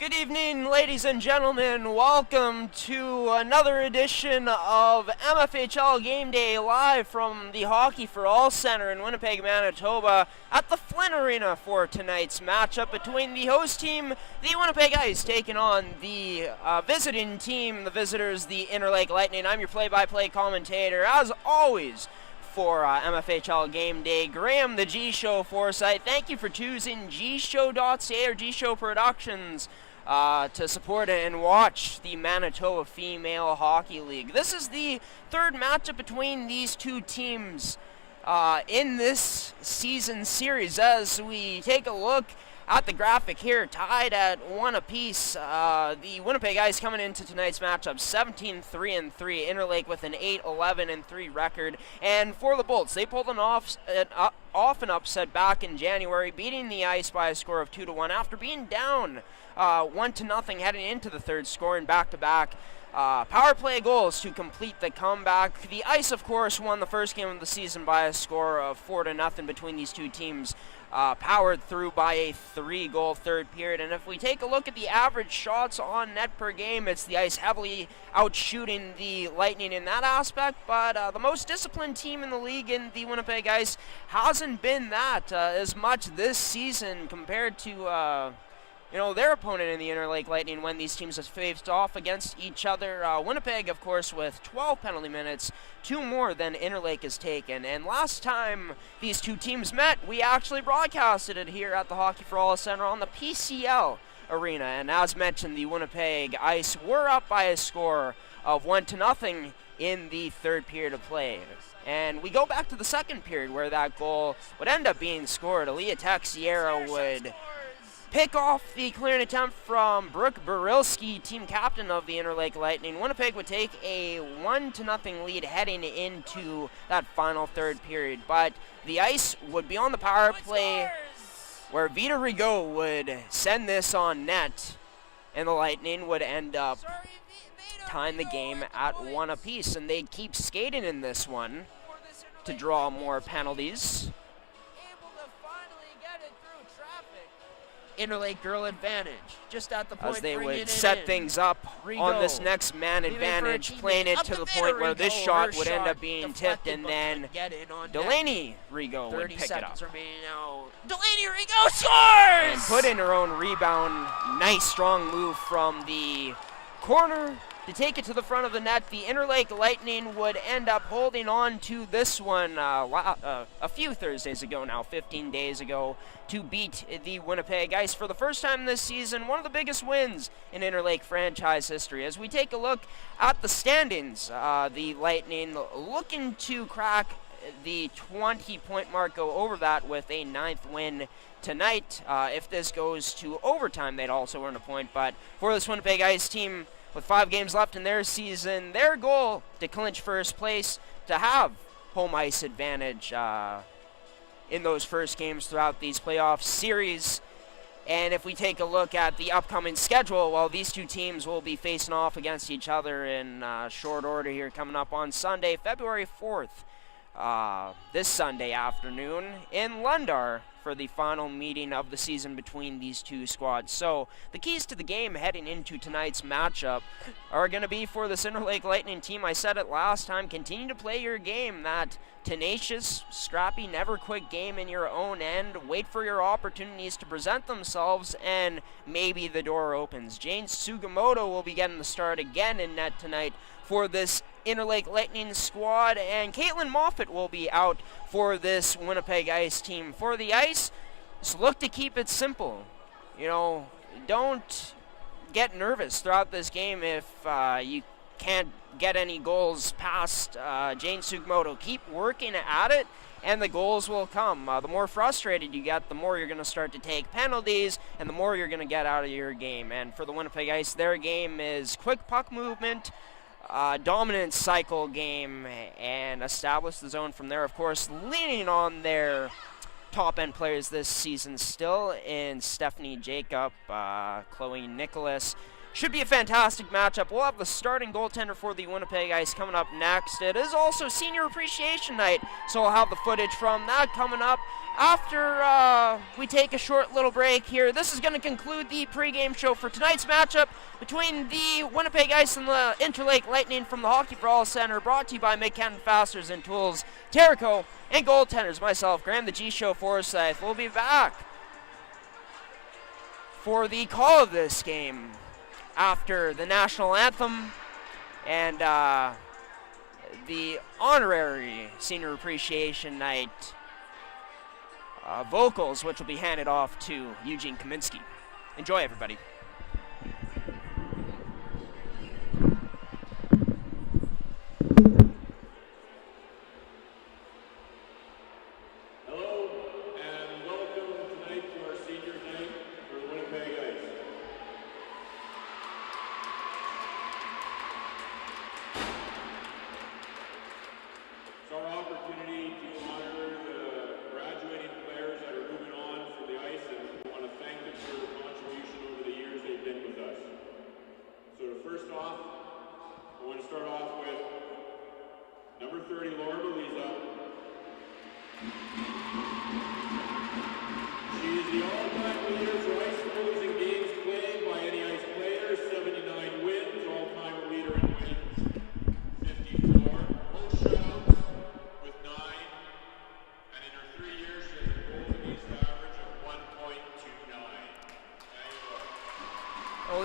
Good evening, ladies and gentlemen. Welcome to another edition of MFHL Game Day live from the Hockey for All Center in Winnipeg, Manitoba at the Flynn Arena for tonight's matchup between the host team, the Winnipeg Ice, taking on the visiting team, the visitors, the Interlake Lightning. I'm your play-by-play commentator, as always, for MFHL Game Day, Graham, the GShow Foresight. Thank you for choosing gshow.ca or GShow Productions to support and watch the Manitoba Female Hockey League. This is the third matchup between these two teams in this season series. As we take a look at the graphic here, tied at 1 apiece. The Winnipeg Ice coming into tonight's matchup 17-3-3. Interlake with an 8-11-3 record. And for the Bolts, they pulled off an upset back in January, beating the Ice by a score of 2-1 after being down 1-0 heading into the third, scoring back-to-back power play goals to complete the comeback. The Ice, of course, won the first game of the season by a score of 4-0 between these two teams. Powered through by a 3-goal third period. And if we take a look at the average shots on net per game, it's the Ice heavily outshooting the Lightning in that aspect, but the most disciplined team in the league in the Winnipeg Ice hasn't been that as much this season compared to their opponent in the Interlake Lightning when these teams have faced off against each other. Winnipeg, of course, with 12 penalty minutes, 2 more than Interlake has taken. And last time these two teams met, we actually broadcasted it here at the Hockey for All Center on the PCL Arena. And as mentioned, the Winnipeg Ice were up by a score of 1-0 in the third period of play. And we go back to the second period where that goal would end up being scored. Aaliyah Texiera would pick off the clearing attempt from Brooke Barilski, team captain of the Interlake Lightning. Winnipeg would take a 1-0 lead heading into that final third period. But the Ice would be on the power play where Vita Rigaud would send this on net, and the Lightning would end up tying the game at 1 apiece. And they'd keep skating in this one to draw more penalties. Interlake girl advantage, just at the point as they would set things up Rigaud on this next man advantage, playing it to the point where this shot would end up being tipped, and then Delaney Rigaud would pick it up. Delaney Rigaud scores! And put in her own rebound. Nice strong move from the corner to take it to the front of the net. The Interlake Lightning would end up holding on to this one a few Thursdays ago now, 15 days ago, to beat the Winnipeg Ice for the first time this season. One of the biggest wins in Interlake franchise history. As we take a look at the standings, the Lightning looking to crack the 20-point mark, go over that with a 9th win tonight. If this goes to overtime, they'd also earn a point. But for this Winnipeg Ice team, with 5 games left in their season, their goal to clinch first place, to have home ice advantage in those first games throughout these playoff series. And if we take a look at the upcoming schedule, well, these two teams will be facing off against each other in short order here coming up on Sunday, February 4th, this Sunday afternoon in Lundar for the final meeting of the season between these two squads. So the keys to the game heading into tonight's matchup are going to be for this Interlake Lightning team. I said it last time, continue to play your game, that tenacious, scrappy, never quit game in your own end. Wait for your opportunities to present themselves, and maybe the door opens. Jane Sugimoto will be getting the start again in net tonight for this Interlake Lightning squad, and Caitlin Moffat will be out for this Winnipeg Ice team. For the Ice, just look to keep it simple. Don't get nervous throughout this game if you can't get any goals past Jane Sugimoto. Keep working at it, and the goals will come. The more frustrated you get, the more you're going to start to take penalties, and the more you're going to get out of your game. And for the Winnipeg Ice, their game is quick puck movement, dominant cycle game, and establish the zone from there. Of course, leaning on their top-end players this season still in Stephanie Jacob, Chloe Nicholas, Should be a fantastic matchup. We'll have the starting goaltender for the Winnipeg Ice coming up next. It is also Senior Appreciation Night, so we'll have the footage from that coming up after we take a short little break here. This is going to conclude the pregame show for tonight's matchup between the Winnipeg Ice and the Interlake Lightning from the Hockey for All Center, brought to you by McKenna Fasteners and Tools, Terrico, and goaltenders. Myself, Graham the GShow Forsyth. We'll be back for the call of this game after the national anthem and the honorary Senior Appreciation Night vocals, which will be handed off to Eugene Kaminsky. Enjoy, everybody.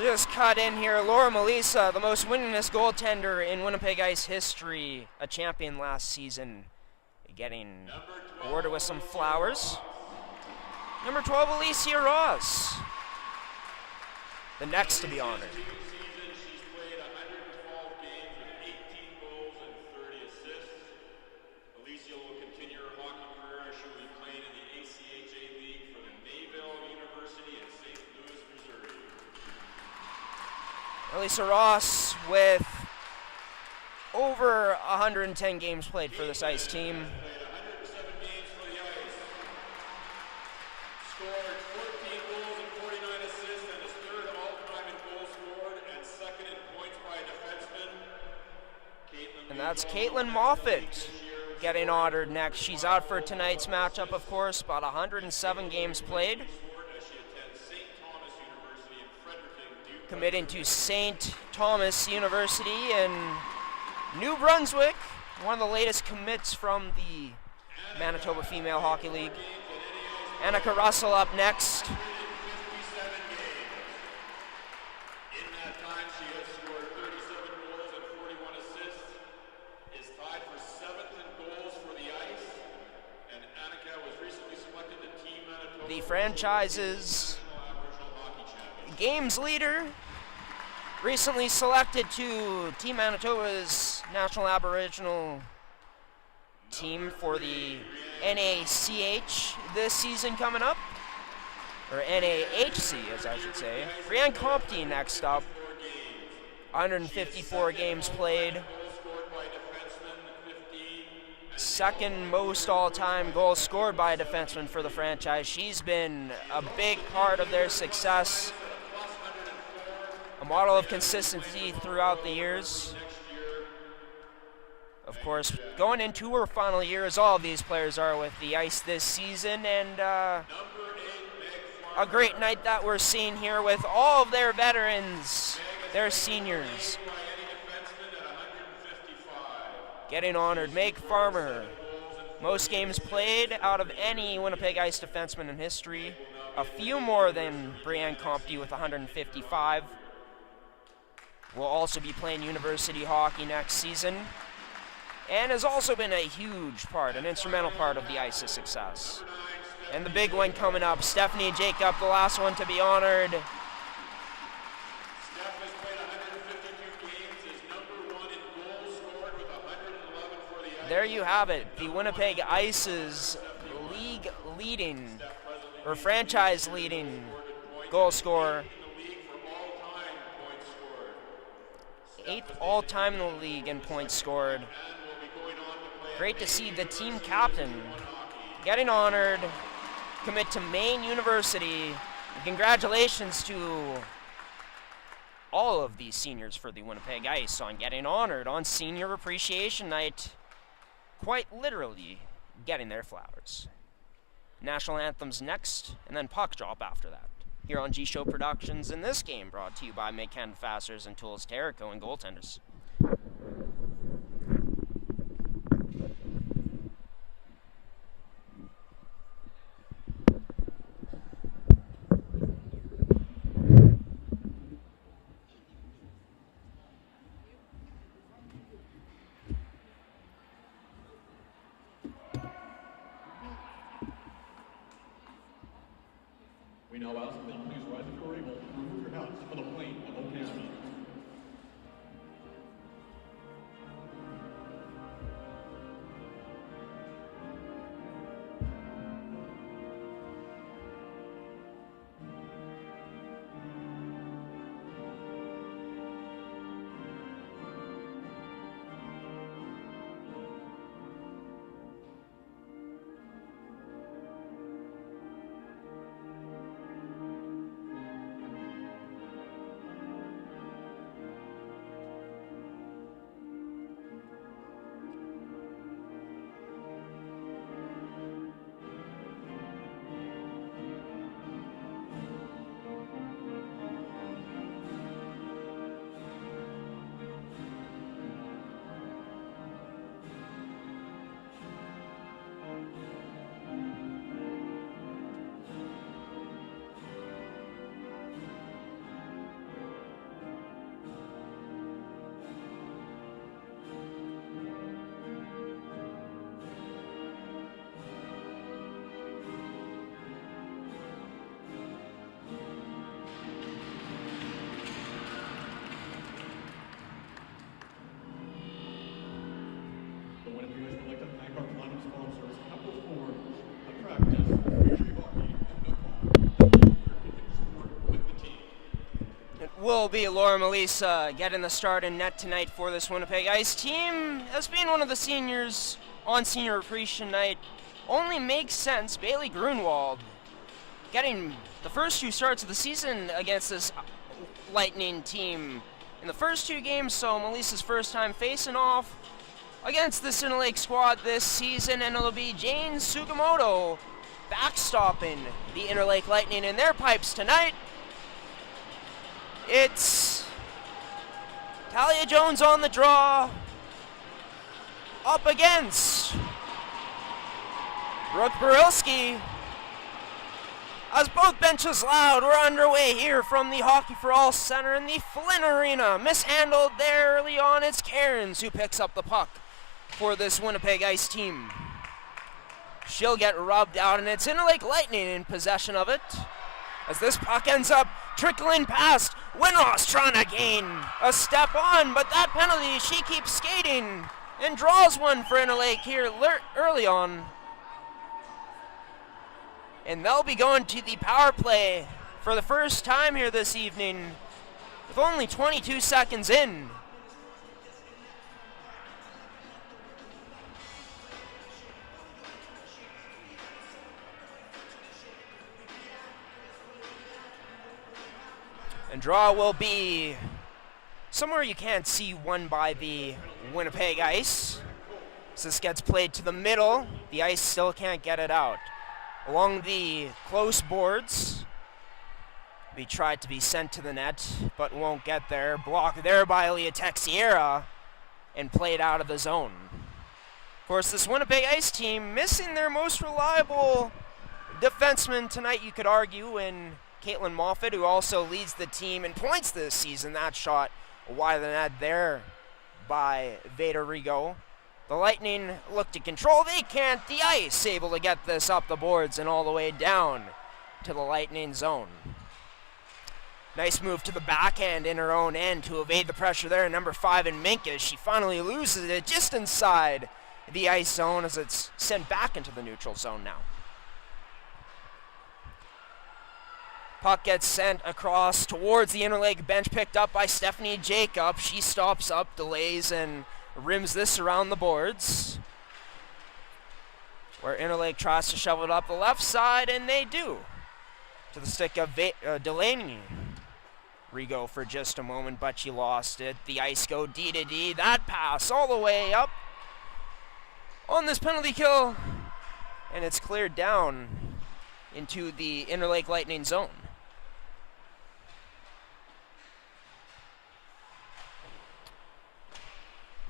Just cut in here. Laura Melissa, the most winningest goaltender in Winnipeg Ice history, a champion last season, getting awarded with some flowers. Number 12, Alicia Ross, the next to be honored. Lisa Ross with over 110 games played for this Ice team. 107 games for the Ice. Scored 14 goals and 49 assists and is third all-time in goals scored and second in points by a defenseman. And that's Caitlin Moffat getting honored next. She's out for tonight's matchup, of course, about 107 games played. Committing to St. Thomas University in New Brunswick, one of the latest commits from the Manitoba Female Hockey League. Annika Russell up next. In that time, she has scored 37 goals and 41 assists, is tied for 7th in goals for the Ice, and Annika was recently selected to Team Manitoba. The franchise's games leader, recently selected to Team Manitoba's National Aboriginal team for the NACH this season coming up, or NAHC as I should say. Brianne Compton next up, 154 games played, second most all-time goals scored by a defenseman for the franchise. She's been a big part of their success, a model of consistency throughout the years. Of course, going into her final year, as all of these players are with the Ice this season, and a great night that we're seeing here with all of their veterans, their seniors, getting honored. Meg Farmer, most games played out of any Winnipeg Ice defenseman in history, a few more than Brianne Compton with 155. Will also be playing university hockey next season, and has also been a huge part, an instrumental part of the Ice's success. And the big one coming up, Stephanie Jacob, the last one to be honored. Steph has played 152 games, is number 1 in goals scored with 111 for the Ice. There you have it, the Winnipeg Ice's league leading, or franchise leading goal scorer. 8th all-time in the league in points scored. Great to see the team captain getting honored, commit to Maine University. And congratulations to all of these seniors for the Winnipeg Ice on getting honored on Senior Appreciation Night. Quite literally getting their flowers. National anthems next, and then puck drop after that. Here on GShow Productions, in this game brought to you by McKen Fasteners and Tools, Terrico, and Goaltenders. We now ask that you please rise if you're able to remove your hats for the plane of O'Connor. Winnipeg Ice would like to thank our platinum sponsors, Capital Forward, Attractus, VisionHockey, and NetCom. Thank you for your continued support with the team. It will be Laura Melissa getting the start in net tonight for this Winnipeg Ice team. As being one of the seniors on Senior Appreciation Night, only makes sense. Bailey Grunwald getting the first two starts of the season against this Lightning team in the first two games, so Melissa's first time facing off against this Interlake squad this season, and it'll be Jane Sugimoto backstopping the Interlake Lightning in their pipes tonight. It's Talia Jones on the draw, up against Brooke Barilski. As both benches loud, we're underway here from the Hockey for All Center in the Flynn Arena. Mishandled there early on. It's Cairns who picks up the puck for this Winnipeg Ice team. She'll get rubbed out, and it's Interlake Lightning in possession of it. As this puck ends up trickling past, Winross trying to gain a step on, but that penalty, she keeps skating and draws one for Interlake here early on. And they'll be going to the power play for the first time here this evening with only 22 seconds in. And draw will be somewhere you can't see, won by the Winnipeg Ice. So this gets played to the middle. The Ice still can't get it out. Along the close boards, we tried to be sent to the net, but won't get there. Blocked there by Leah Texiera and played out of the zone. Of course, this Winnipeg Ice team missing their most reliable defenseman tonight, you could argue, in Caitlin Moffat, who also leads the team in points this season. That shot wide of the net there by Veda Rigo. The Lightning look to control. They can't. The Ice able to get this up the boards and all the way down to the Lightning zone. Nice move to the backhand in her own end to evade the pressure there. Number 5 in Minka. She finally loses it just inside the Ice zone as it's sent back into the neutral zone now. Puck gets sent across towards the Interlake bench, picked up by Stephanie Jacob. She stops up, delays, and rims this around the boards, where Interlake tries to shove it up the left side, and they do. To the stick of Delaney. Rigo for just a moment, but she lost it. The Ice go D to D. That pass all the way up on this penalty kill, and it's cleared down into the Interlake Lightning zone.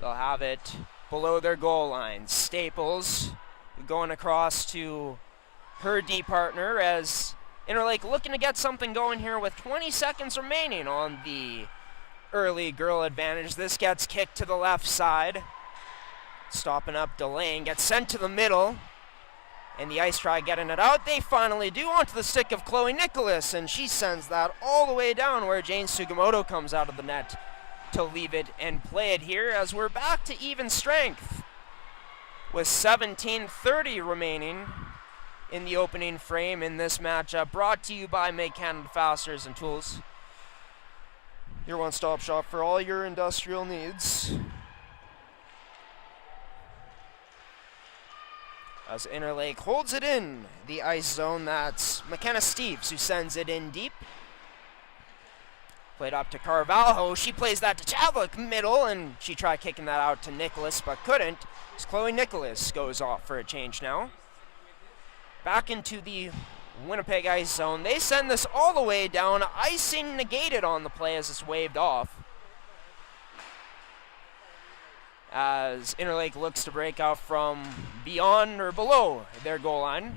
They'll have it below their goal line. Staples going across to her D partner as Interlake looking to get something going here with 20 seconds remaining on the early girl advantage. This gets kicked to the left side. Stopping up, delaying, gets sent to the middle. And the Ice try getting it out. They finally do onto the stick of Chloe Nicholas, and she sends that all the way down where Jane Sugimoto comes out of the net to leave it and play it here as we're back to even strength with 17:30 remaining in the opening frame in this matchup, brought to you by Make Canada Fasteners and Tools, your one-stop shop for all your industrial needs. As Interlake holds it in the ice zone, that's McKenna Steeves who sends it in deep. Played up to Carvalho. She plays that to Chavlik middle, and she tried kicking that out to Nicholas, but couldn't. As Chloe Nicholas goes off for a change now. Back into the Winnipeg Ice zone. They send this all the way down. Icing negated on the play as it's waved off. As Interlake looks to break out from beyond or below their goal line.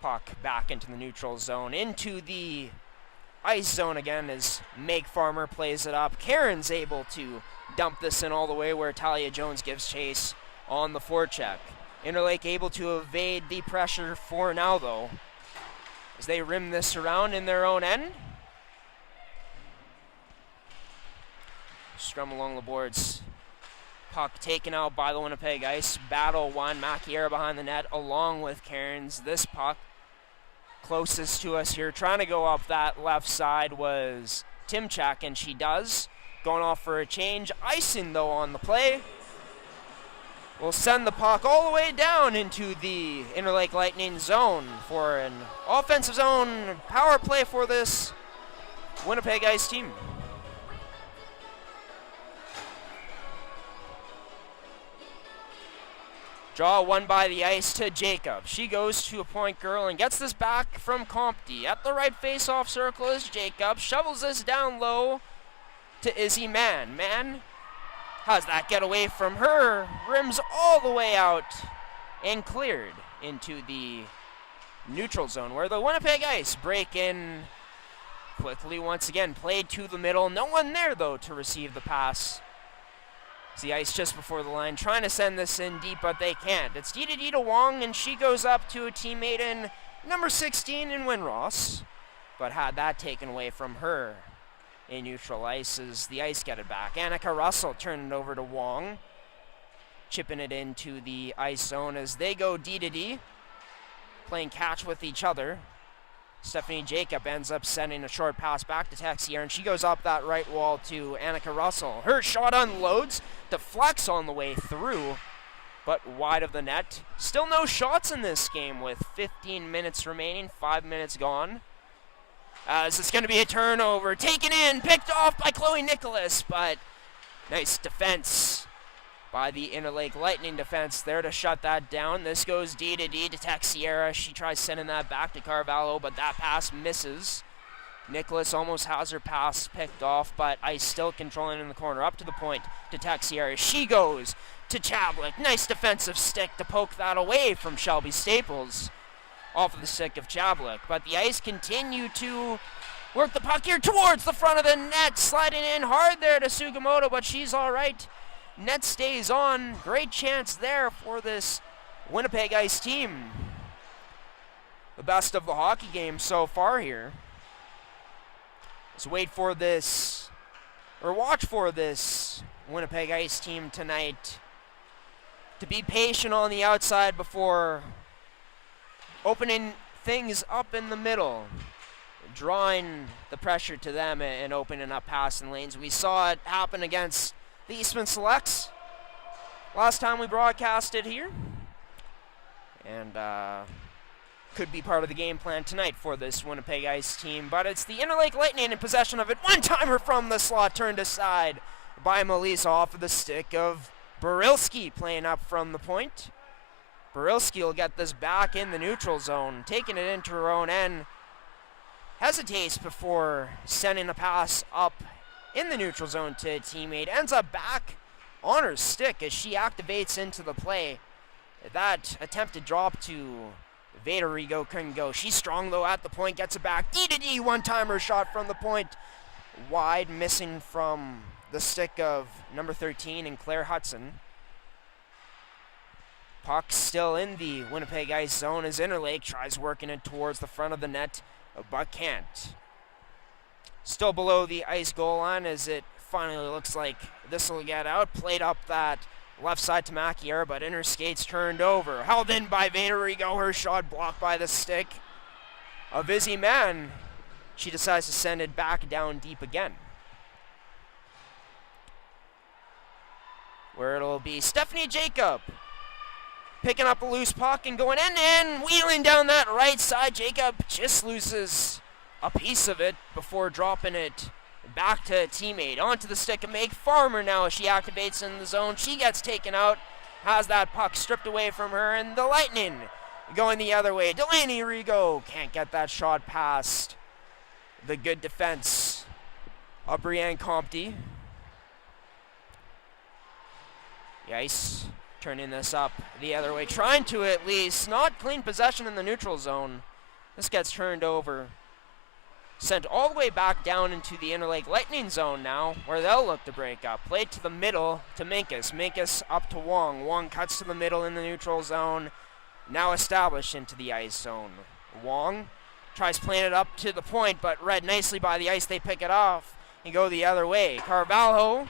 Puck back into the neutral zone, into the ice zone again as Meg Farmer plays it up. Karen's able to dump this in all the way where Talia Jones gives chase on the forecheck. Interlake able to evade the pressure for now though, as they rim this around in their own end. Strum along the boards. Puck taken out by the Winnipeg Ice. Battle won. Macchiera behind the net along with Cairns. This puck closest to us here, trying to go up that left side, was Timchak, and she does. Going off for a change. Icing though on the play. Will send the puck all the way down into the Interlake Lightning zone for an offensive zone power play for this Winnipeg Ice team. Draw won by the Ice to Jacob. She goes to a point girl and gets this back from Compty. At the right face-off circle is Jacob. Shovels this down low to Izzy Mann. Mann has that get away from her. Rims all the way out and cleared into the neutral zone where the Winnipeg Ice break in quickly once again. Played to the middle. No one there though to receive the pass. The Ice just before the line, trying to send this in deep, but they can't. It's Dita Wong, and she goes up to a teammate in number 16 in Winross, but had that taken away from her in neutral ice as the Ice get it back. Annika Russell turning it over to Wong, chipping it into the ice zone as they go D to D, playing catch with each other. Stephanie Jacob ends up sending a short pass back to Texier, and she goes up that right wall to Annika Russell. Her shot unloads, deflects on the way through, but wide of the net. Still no shots in this game with 15 minutes remaining, 5 minutes gone. As it's going to be a turnover, taken in, picked off by Chloe Nicholas, but nice defense by the Interlake Lightning defense there to shut that down. This goes D to D to Texiera. She tries sending that back to Carvalho, but that pass misses. Nicholas almost has her pass picked off, but Ice still controlling in the corner. Up to the point to Texiera. She goes to Chavlik. Nice defensive stick to poke that away from Shelby Staples off of the stick of Chavlik. But the Ice continue to work the puck here towards the front of the net. Sliding in hard there to Sugimoto, but she's all right. Net stays on. Great chance there for this Winnipeg Ice team. The best of the hockey game so far here. Let's wait for this, or watch for this Winnipeg Ice team tonight to be patient on the outside before opening things up in the middle, drawing the pressure to them and opening up passing lanes. We saw it happen against the Eastman Selects last time we broadcasted here, and could be part of the game plan tonight for this Winnipeg Ice team. But it's the Interlake Lightning in possession of it. One-timer from the slot, turned aside by Melissa off of the stick of Barilski playing up from the point. Barilski will get this back in the neutral zone, taking it into her own end. Hesitates before sending a pass up in the neutral zone to a teammate. Ends up back on her stick as she activates into the play. That attempted drop to Vaderigo couldn't go. She's strong though at the point, gets it back. D-to-D, one-timer shot from the point. Wide, missing from the stick of number 13 and Claire Hudson. Puck still in the Winnipeg Ice zone as Interlake tries working it towards the front of the net, but can't. Still below the ice goal line as it finally looks like this will get out. Played up that left side to Macier, but inner skates turned over. Held in by Vaderigo, her shot blocked by the stick of Izzy Mann. She decides to send it back down deep again, where it'll be Stephanie Jacob picking up a loose puck and going in, wheeling down that right side. Jacob just loses a piece of it before dropping it back to a teammate. Onto the stick of Meg Farmer now as she activates in the zone. She gets taken out, has that puck stripped away from her, and the Lightning going the other way. Delaney Rigo can't get that shot past the good defense of Brienne Compte. The Ice turning this up the other way, trying to at least not clean possession in the neutral zone. This gets turned over, sent all the way back down into the Interlake Lightning zone now, where they'll look to break up. Played to the middle to Minkus. Minkus up to Wong. Wong cuts to the middle in the neutral zone, now established into the ice zone. Wong tries playing it up to the point, but read nicely by the Ice. They pick it off and go the other way. Carvalho,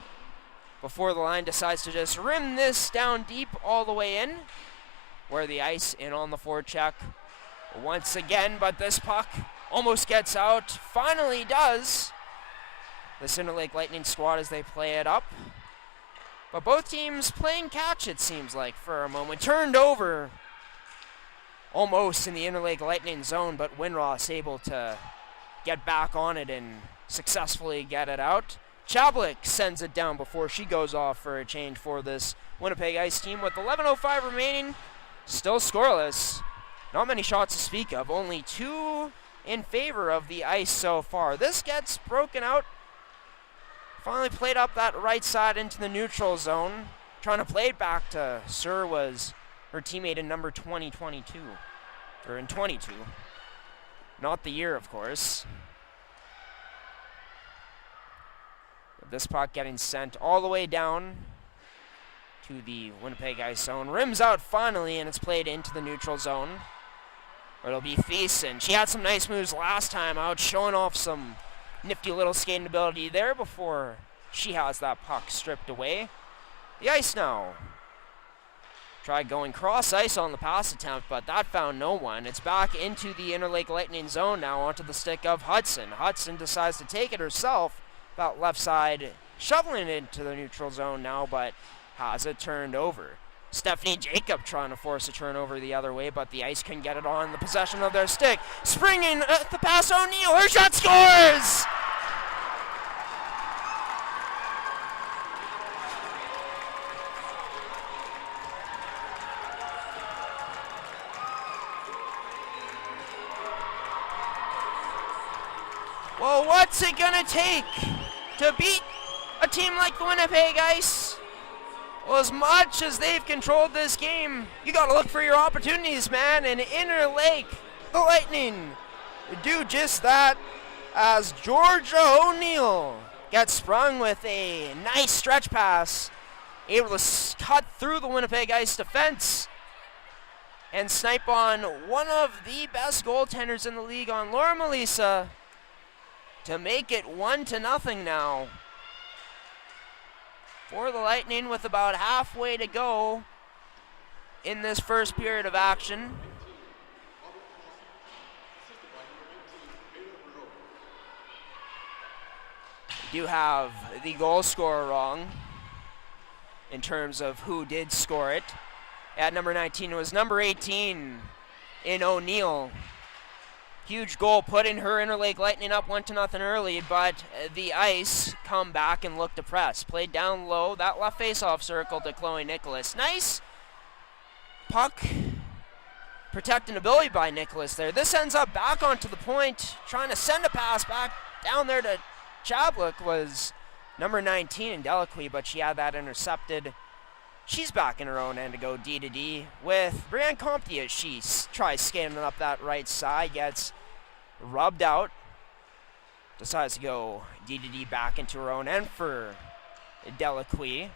before the line, decides to just rim this down deep all the way in, where the Ice in on the forecheck once again, but this puck almost gets out. Finally does. The Interlake Lightning squad as they play it up. But both teams playing catch, it seems like, for a moment. Turned over almost in the Interlake Lightning zone, but Winross able to get back on it and successfully get it out. Chablik sends it down before she goes off for a change for this Winnipeg Ice team with 11:05 remaining. Still scoreless. Not many shots to speak of. Only 2 in favor of the Ice so far. This gets broken out. Finally played up that right side into the neutral zone. Trying to play it back to Sir was her teammate in number 2022. Or in 22. Not the year, of course. This puck getting sent all the way down to the Winnipeg Ice zone. Rims out finally, and it's played into the neutral zone, where it'll be Thiessen. She had some nice moves last time out, showing off some nifty little skating ability there before she has that puck stripped away. The Ice now. Tried going cross ice on the pass attempt, but that found no one. It's back into the Interlake Lightning zone now, onto the stick of Hudson. Hudson decides to take it herself. About left side, shoveling it into the neutral zone now, but has it turned over. Stephanie Jacob trying to force a turnover the other way, but the Ice can get it on the possession of their stick. Springing at the pass, O'Neill, her shot scores! Well, what's it gonna take to beat a team like the Winnipeg Ice? Well, as much as they've controlled this game, you gotta look for your opportunities, man. And Interlake, the Lightning, do just that as Georgia O'Neill gets sprung with a nice stretch pass, able to cut through the Winnipeg Ice defense and snipe on one of the best goaltenders in the league, on Laura Melissa, to make it 1-0 now for the Lightning, with about halfway to go in this first period of action. We do have the goal scorer wrong in terms of who did score it. At number 19, it was number 18, in O'Neill. Huge goal, putting her Interlake Lightning up 1-0 early, but the Ice come back and look to press. Played down low, that left face-off circle to Chloe Nicholas. Nice puck protecting ability by Nicholas there. This ends up back onto the point, trying to send a pass back down there to Chablik was number 19 in Delacqui, but she had that intercepted. She's back in her own end to go D-to-D with Brianne Compte as she tries skating up that right side, gets rubbed out, decides to go D-to-D back into her own end for Delacqui,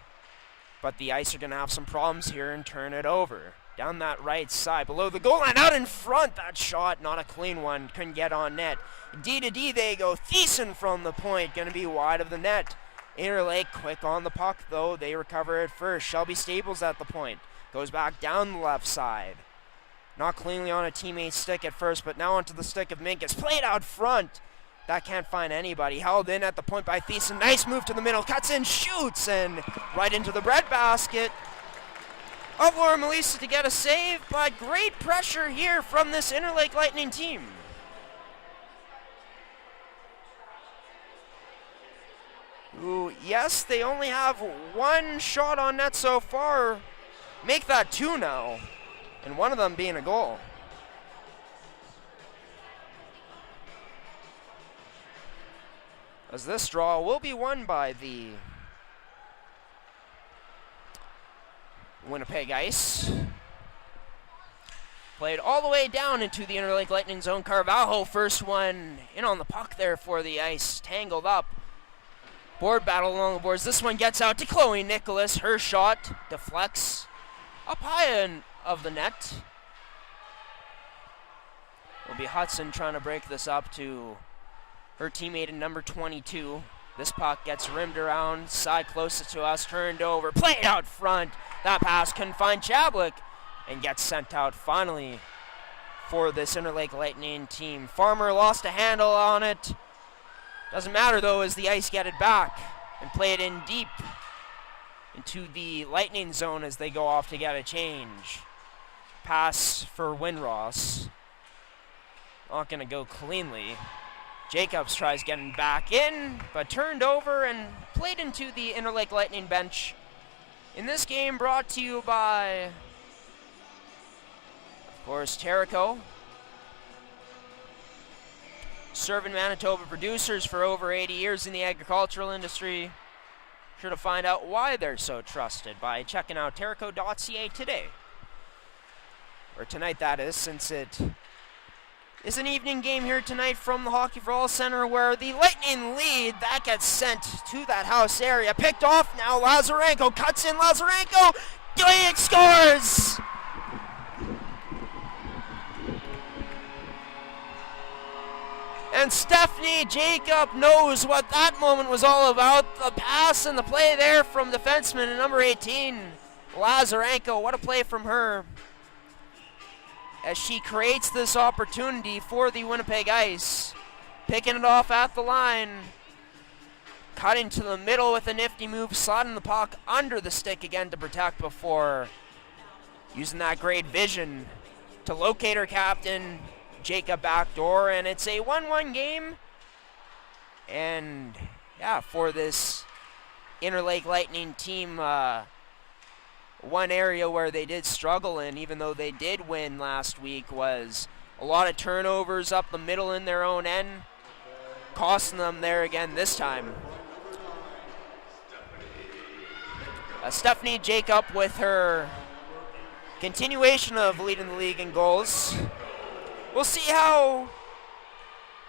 but the Ice are going to have some problems here and turn it over. Down that right side, below the goal line, out in front, that shot, not a clean one, couldn't get on net. D-to-D they go, Thiessen from the point, going to be wide of the net. Interlake quick on the puck, though. They recover it first. Shelby Staples at the point. Goes back down the left side. Not cleanly on a teammate's stick at first, but now onto the stick of Minkus. Played out front. That can't find anybody. Held in at the point by Thiessen. Nice move to the middle. Cuts in, shoots, and right into the breadbasket of Laura Melissa to get a save, but great pressure here from this Interlake Lightning team. Ooh, yes, they only have one shot on net so far. Make that two now, and one of them being a goal. As this draw will be won by the Winnipeg Ice. Played all the way down into the Interlake Lightning zone. Carvalho, first one in on the puck there for the Ice. Tangled up. Board battle along the boards. This one gets out to Chloe Nicholas. Her shot deflects up high of the net. It'll be Hudson trying to break this up to her teammate in number 22. This puck gets rimmed around, side closest to us, turned over, played out front. That pass couldn't find Chablik and gets sent out finally for this Interlake Lightning team. Farmer lost a handle on it. Doesn't matter though, as the Ice get it back and play it in deep into the Lightning zone as they go off to get a change. Pass for Winross. Not going to go cleanly. Jacobs tries getting back in, but turned over and played into the Interlake Lightning bench. In this game brought to you by, of course, Terrico. Serving Manitoba producers for over 80 years in the agricultural industry. Sure to find out why they're so trusted by checking out terrico.ca today. Or tonight, that is, since it is an evening game here tonight from the Hockey for All Center, where the Lightning lead. That gets sent to that house area. Picked off now. Lazarenko cuts in. Lazarenko doing it, scores! And Stephanie Jacob knows what that moment was all about. The pass and the play there from defenseman number 18, Lazarenko. What a play from her as she creates this opportunity for the Winnipeg Ice. Picking it off at the line. Cutting to the middle with a nifty move, sliding the puck under the stick again to protect before using that great vision to locate her captain, Jacob backdoor, and it's a 1-1 game. And yeah, for this Interlake Lightning team, one area where they did struggle in, even though they did win last week, was a lot of turnovers up the middle in their own end, costing them there again this time. Stephanie Jacob with her continuation of leading the league in goals. We'll see how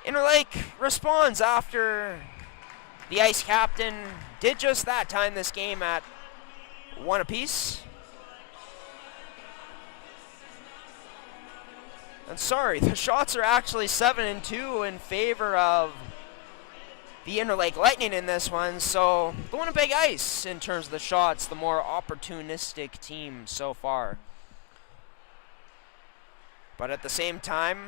Interlake responds after the Ice captain did just that, time this game at 1 apiece. And sorry, the shots are actually 7-2 in favor of the Interlake Lightning in this one, so the Winnipeg Ice, in terms of the shots, the more opportunistic team so far. But at the same time,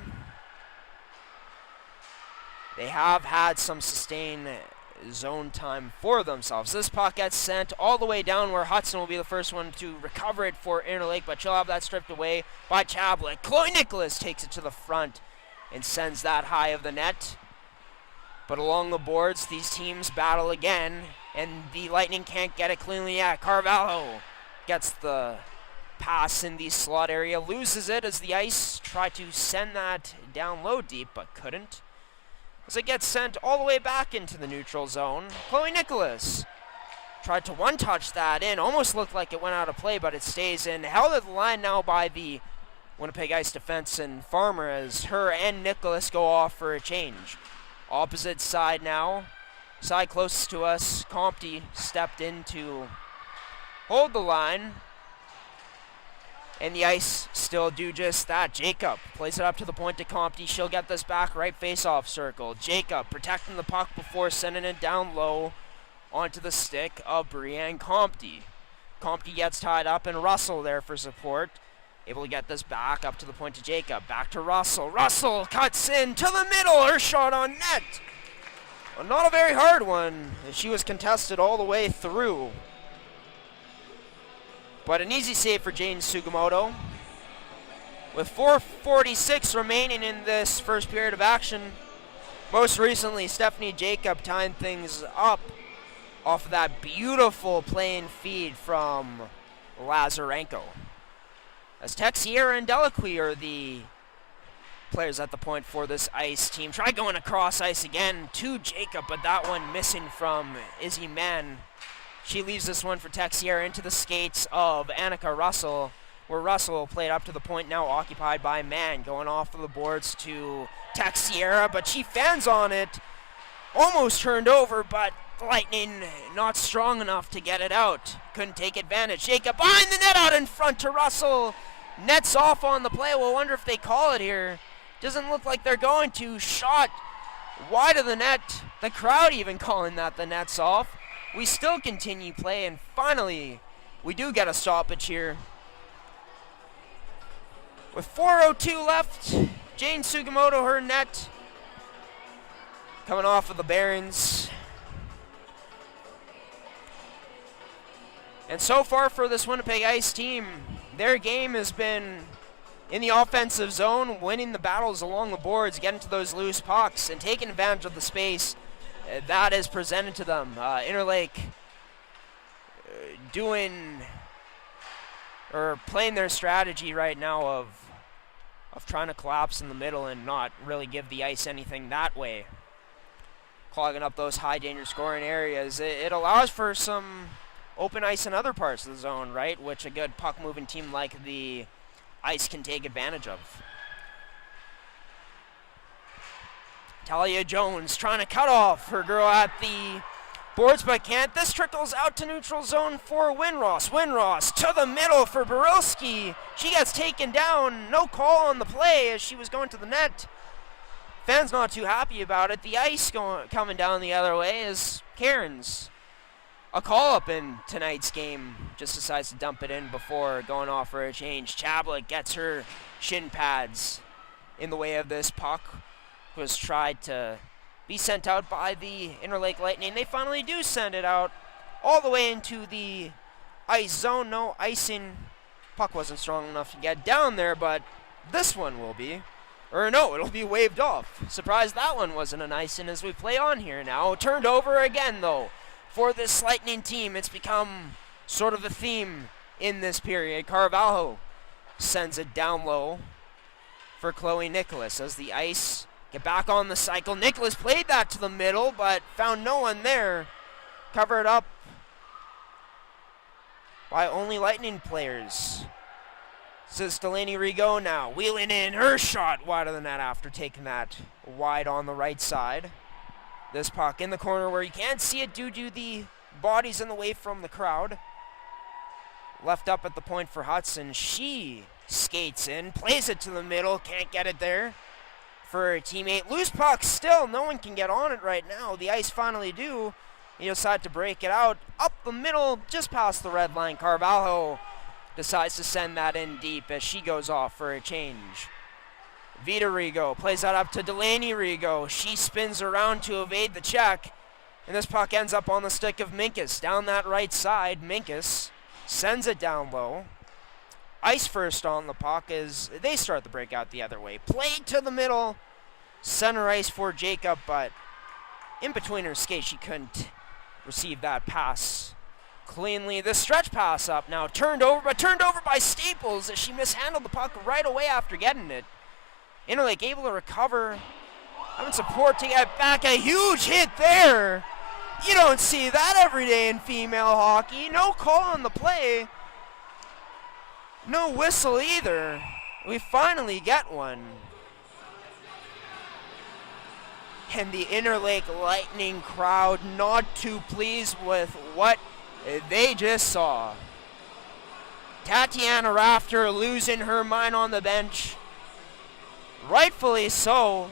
they have had some sustained zone time for themselves. This puck gets sent all the way down where Hudson will be the first one to recover it for Interlake, but she'll have that stripped away by Chablik. Chloe Nicholas takes it to the front and sends that high of the net. But along the boards, these teams battle again, and the Lightning can't get it cleanly yet. Carvalho gets the pass in the slot area, loses it as the Ice try to send that down low deep, but couldn't. As it gets sent all the way back into the neutral zone, Chloe Nicholas tried to one-touch that in. Almost looked like it went out of play, but it stays in. Held at the line now by the Winnipeg Ice defense and Farmer as her and Nicholas go off for a change. Opposite side now. Side closest to us. Compte stepped in to hold the line. And the Ice still do just that. Jacob plays it up to the point to Compte. She'll get this back right face-off circle. Jacob protecting the puck before sending it down low onto the stick of Brienne Compte. Compte gets tied up, and Russell there for support. Able to get this back up to the point to Jacob. Back to Russell. Russell cuts in to the middle. Her shot on net. Well, not a very hard one. She was contested all the way through. But an easy save for Jane Sugimoto. With 4:46 remaining in this first period of action, most recently Stephanie Jacob tying things up off of that beautiful play and feed from Lazarenko. As Texier and Delacroix are the players at the point for this Ice team. Try going across ice again to Jacob, but that one missing from Izzy Mann. She leaves this one for Texier into the skates of Annika Russell, where Russell played up to the point, now occupied by Mann. Going off of the boards to Texier, but she fans on it. Almost turned over, but Lightning not strong enough to get it out. Couldn't take advantage. Jacob behind the net, out in front to Russell. Nets off on the play. We'll wonder if they call it here. Doesn't look like they're going to. Shot wide of the net. The crowd even calling that the net's off. We still continue play, and finally we do get a stoppage here. With 4:02 left, Jane Sugimoto, her net, coming off of the Barons. And so far for this Winnipeg Ice team, their game has been in the offensive zone, winning the battles along the boards, getting to those loose pucks, and taking advantage of the space that is presented to them. Interlake playing their strategy right now of trying to collapse in the middle and not really give the Ice anything that way. Clogging up those high danger scoring areas. It allows for some open ice in other parts of the zone, right? Which a good puck moving team like the Ice can take advantage of. Talia Jones trying to cut off her girl at the boards, but can't. This trickles out to neutral zone for Winross. Winross to the middle for Barilski. She gets taken down. No call on the play as she was going to the net. Fans not too happy about it. The Ice coming down the other way is Cairns. A call-up in tonight's game. Just decides to dump it in before going off for a change. Chablik gets her shin pads in the way of this puck. Was tried to be sent out by the Interlake Lightning. They finally do send it out all the way into the ice zone. No icing. Puck wasn't strong enough to get down there, but this one will be. Or no, it'll be waved off. Surprised that one wasn't an icing as we play on here now. Turned over again, though. For this Lightning team, it's become sort of a theme in this period. Carvalho sends it down low for Chloe Nicholas as the Ice get back on the cycle. Nicholas played that to the middle, but found no one there. Covered up by only Lightning players. This is Delaney Rigaud now, wheeling in her shot wide of the net after taking that wide on the right side. This puck in the corner where you can't see it due to the bodies in the way from the crowd. Left up at the point for Hudson. She skates in, plays it to the middle, can't get it there for her teammate. Loose puck still, no one can get on it right now. The Ice finally do. He decide to break it out up the middle, just past the red line. Carvalho decides to send that in deep as she goes off for a change. Vita Rigaud plays that up to Delaney Rigaud. She spins around to evade the check. And this puck ends up on the stick of Minkus. Down that right side, Minkus sends it down low. Ice first on the puck as they start the breakout the other way. Played to the middle. Center ice for Jacob, but in between her skates, she couldn't receive that pass cleanly. The stretch pass up now. Turned over by Staples as she mishandled the puck right away after getting it. Interlake able to recover. Having support to get back. A huge hit there. You don't see that every day in female hockey. No call on the play. No whistle either. We finally get one. And the Interlake Lightning crowd not too pleased with what they just saw. Tatiana Rafter losing her mind on the bench. Rightfully so.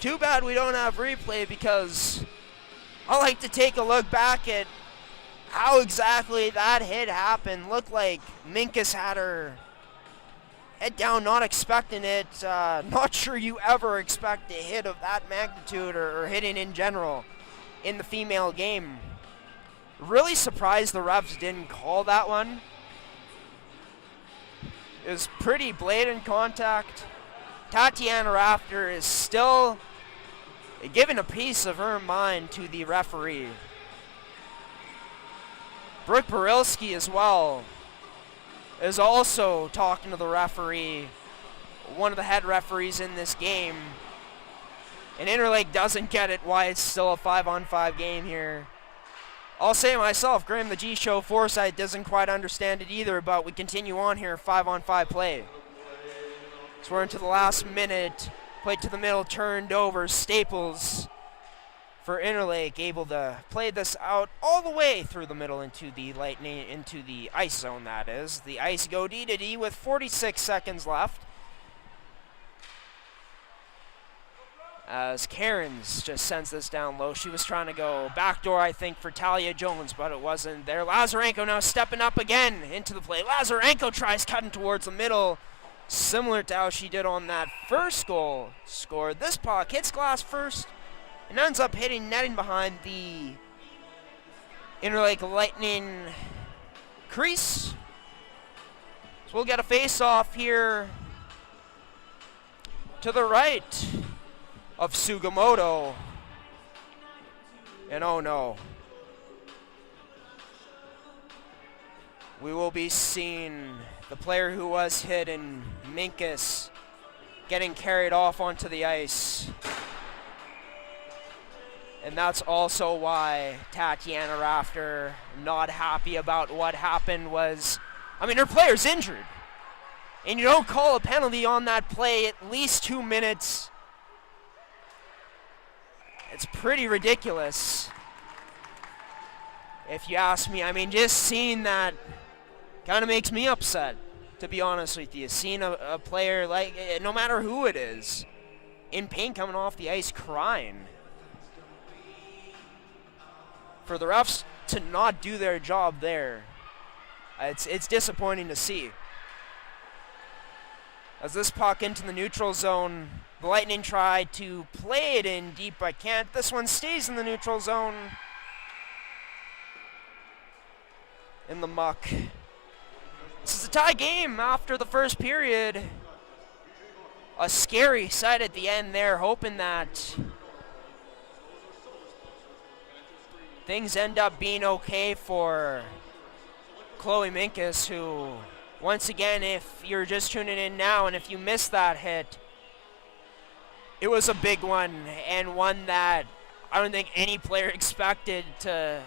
Too bad we don't have replay because I like to take a look back at how exactly that hit happened. Looked like Minkus had her head down, not expecting it. Not sure you ever expect a hit of that magnitude or hitting in general in the female game. Really surprised the refs didn't call that one. It was pretty blatant contact. Tatiana Rafter is still giving a piece of her mind to the referee. Brooke Barilski as well is also talking to the referee, one of the head referees in this game. And Interlake doesn't get it why it's still a 5-on-5 game here. I'll say it myself, Graham the G-Show Foresight doesn't quite understand it either, but we continue on here, 5-on-5 play. So we're into the last minute. Played to the middle, turned over. Staples for Interlake, able to play this out all the way through the middle into the Lightning, into the ice zone, that is. The Ice go D to D with 46 seconds left. As Cairns just sends this down low. She was trying to go backdoor, I think, for Talia Jones, but it wasn't there. Lazarenko now stepping up again into the play. Lazarenko tries cutting towards the middle, similar to how she did on that first goal scored. This puck hits glass first and ends up hitting netting behind the Interlake Lightning crease. So we'll get a face-off here to the right of Sugimoto. And oh no. We will be seeing the player who was hit in Minkus getting carried off onto the ice. And that's also why Tatiana Rafter not happy about what happened was, I mean, her player's injured. And you don't call a penalty on that play at least 2 minutes. It's pretty ridiculous, if you ask me. I mean, just seeing that kind of makes me upset, to be honest with you. Seeing a player, like, no matter who it is, in pain coming off the ice crying. For the refs to not do their job there, it's disappointing to see. As this puck into the neutral zone, the Lightning tried to play it in deep, but can't. This one stays in the neutral zone. In the muck. This is a tie game after the first period. A scary sight at the end there, hoping that things end up being okay for Chloe Minkus, who, once again, if you're just tuning in now and if you missed that hit, it was a big one, and one that I don't think any player expected to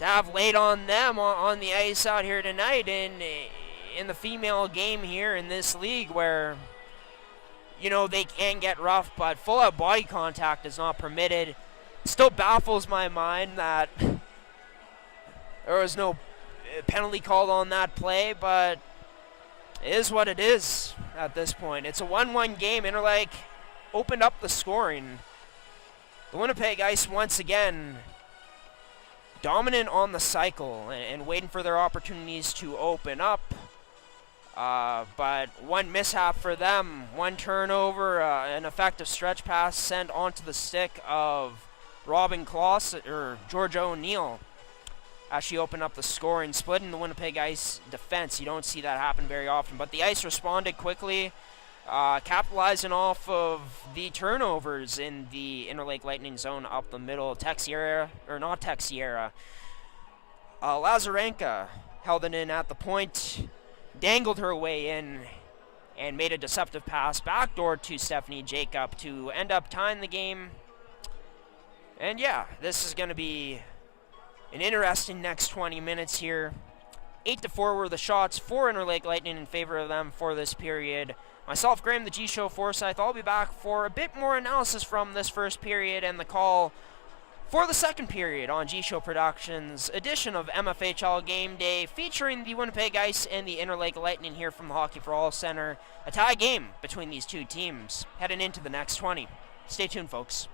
have laid on them on the ice out here tonight in the female game here in this league, where, you know, they can get rough, but full-out body contact is not permitted. Still baffles my mind that there was no penalty called on that play, but it is what it is at this point. It's a 1-1 game. Interlake opened up the scoring. The Winnipeg Ice once again dominant on the cycle and waiting for their opportunities to open up. But one mishap for them, one turnover, an effective stretch pass sent onto the stick of Robin Kloss, or George O'Neill, as she opened up the score and split in the Winnipeg Ice defense. You don't see that happen very often, but the Ice responded quickly, capitalizing off of the turnovers in the Interlake Lightning zone up the middle. Lazarenka held it in at the point, dangled her way in, and made a deceptive pass backdoor to Stephanie Jacob to end up tying the game. And yeah, this is going to be an interesting next 20 minutes here. 8-4 were the shots for Interlake Lightning in favor of them for this period. Myself, Graham, the GShow Forsyth, I'll be back for a bit more analysis from this first period and the call for the second period on GShow Productions edition of MFHL Game Day, featuring the Winnipeg Ice and the Interlake Lightning here from the Hockey for All Center. A tie game between these two teams heading into the next 20. Stay tuned, folks.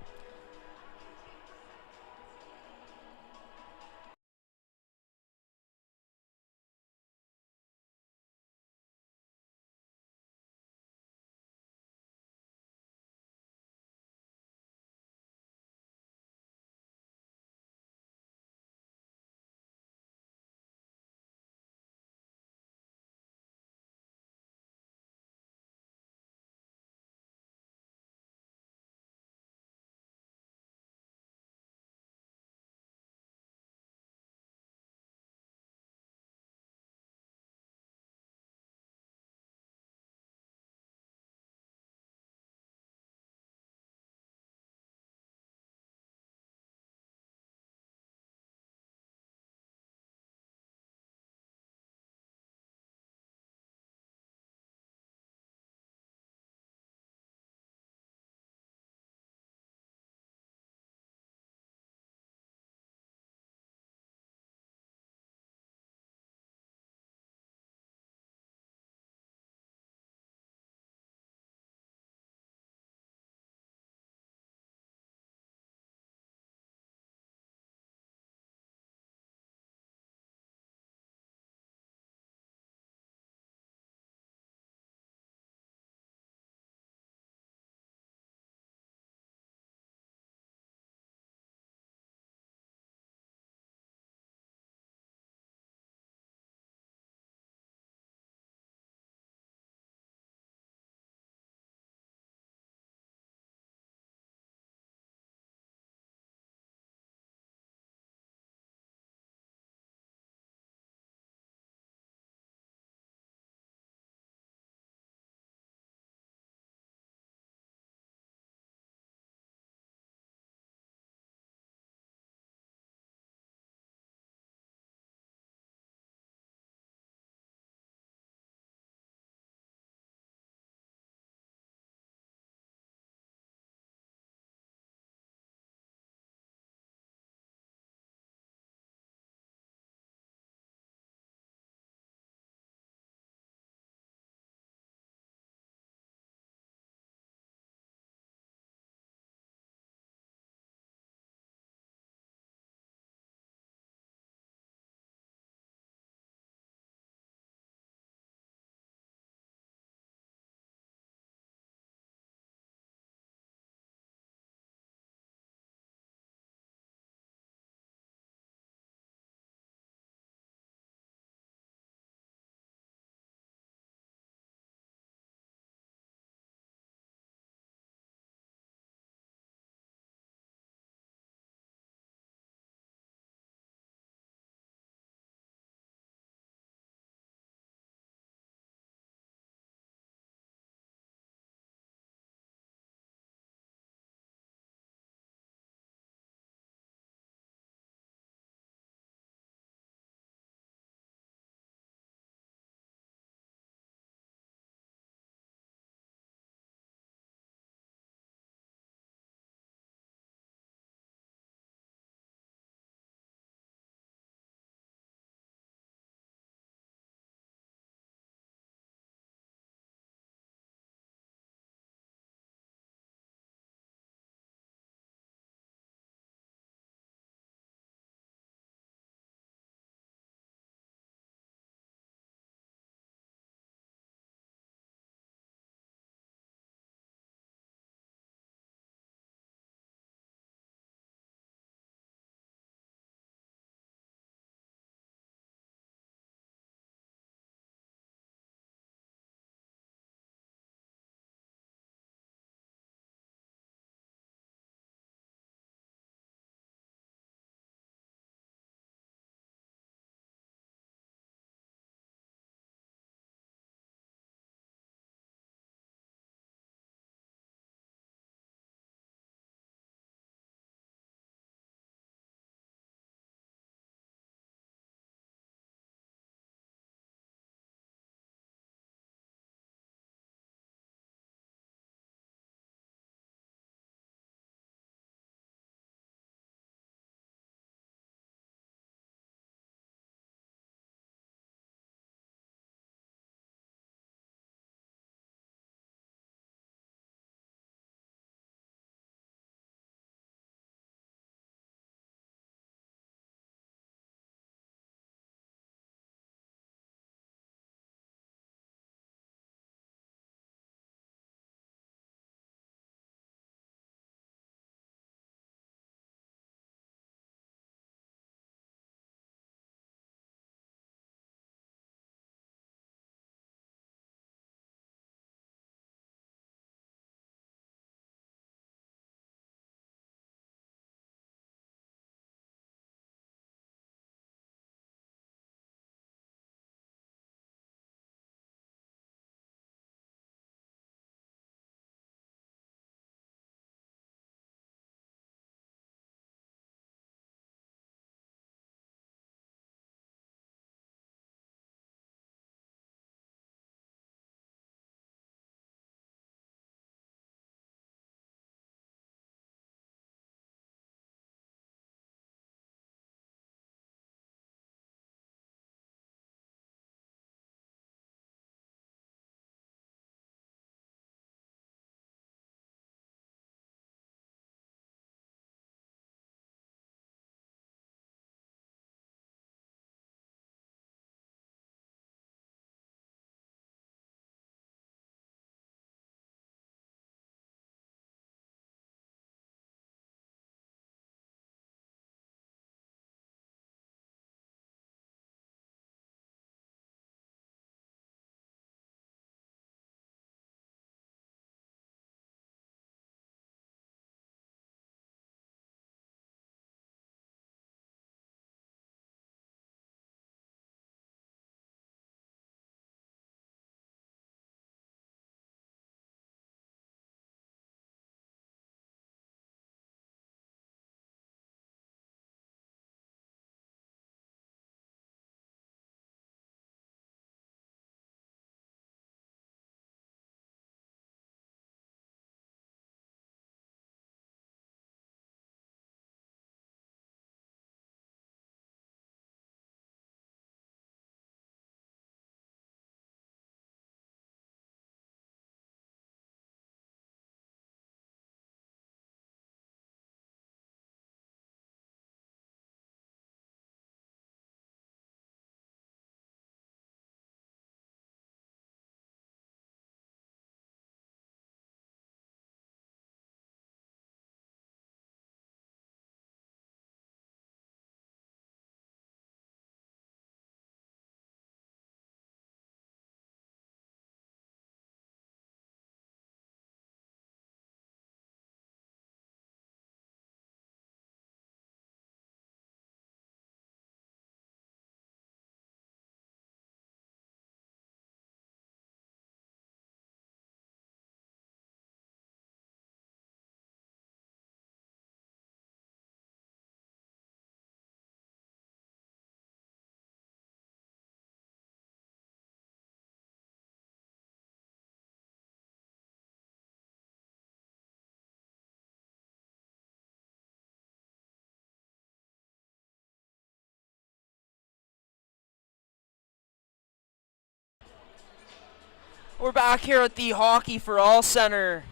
We're back here at the Hockey for All Center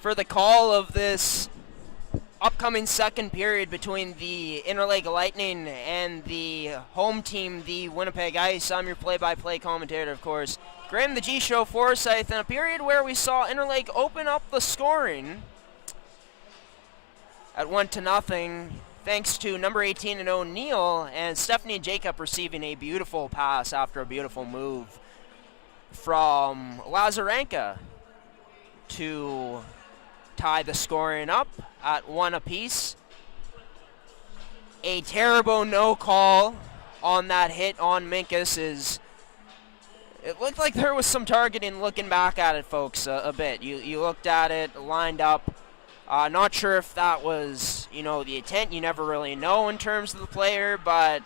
for the call of this upcoming second period between the Interlake Lightning and the home team, the Winnipeg Ice. I'm your play-by-play commentator, of course, Graham the GShow Forsyth, in a period where we saw Interlake open up the scoring at 1-0, thanks to number 18 and O'Neill, and Stephanie Jacob receiving a beautiful pass after a beautiful move from Lazarenka to tie the scoring up at 1 apiece. A terrible no call on that hit on Minkus. It looked like there was some targeting looking back at it, folks, a bit. You looked at it, lined up. Not sure if that was, the intent. You never really know in terms of the player, but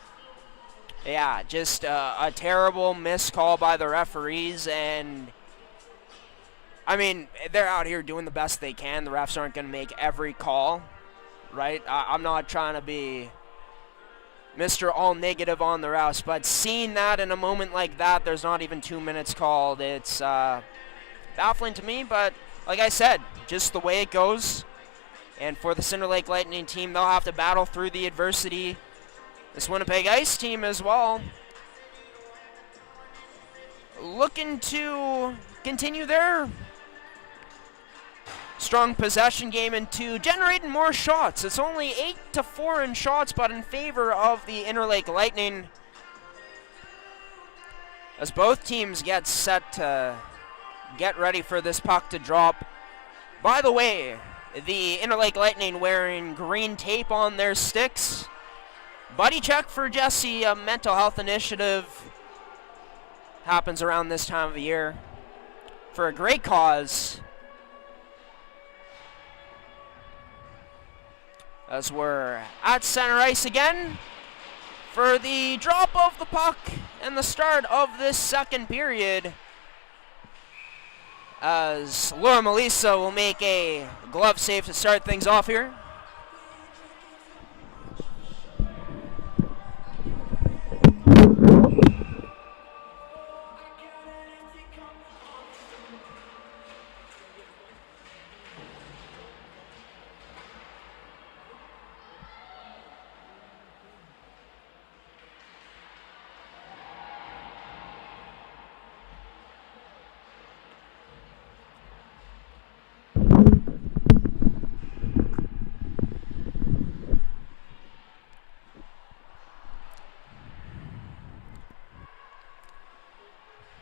yeah, just a terrible missed call by the referees. And I mean, they're out here doing the best they can. The refs aren't going to make every call, right? I'm not trying to be Mr. All Negative on the refs, but seeing that in a moment like that, there's not even 2 minutes called. It's baffling to me, but like I said, just the way it goes. And for the Interlake Lightning team, they'll have to battle through the adversity. This Winnipeg Ice team as well, looking to continue their strong possession game into generating more shots. It's only 8-4 in shots, but in favor of the Interlake Lightning, as both teams get set to get ready for this puck to drop. By the way, the Interlake Lightning wearing green tape on their sticks. Buddy check for Jesse, a mental health initiative. Happens around this time of the year for a great cause. As we're at center ice again for the drop of the puck and the start of this second period, as Laura Melissa will make a glove save to start things off here.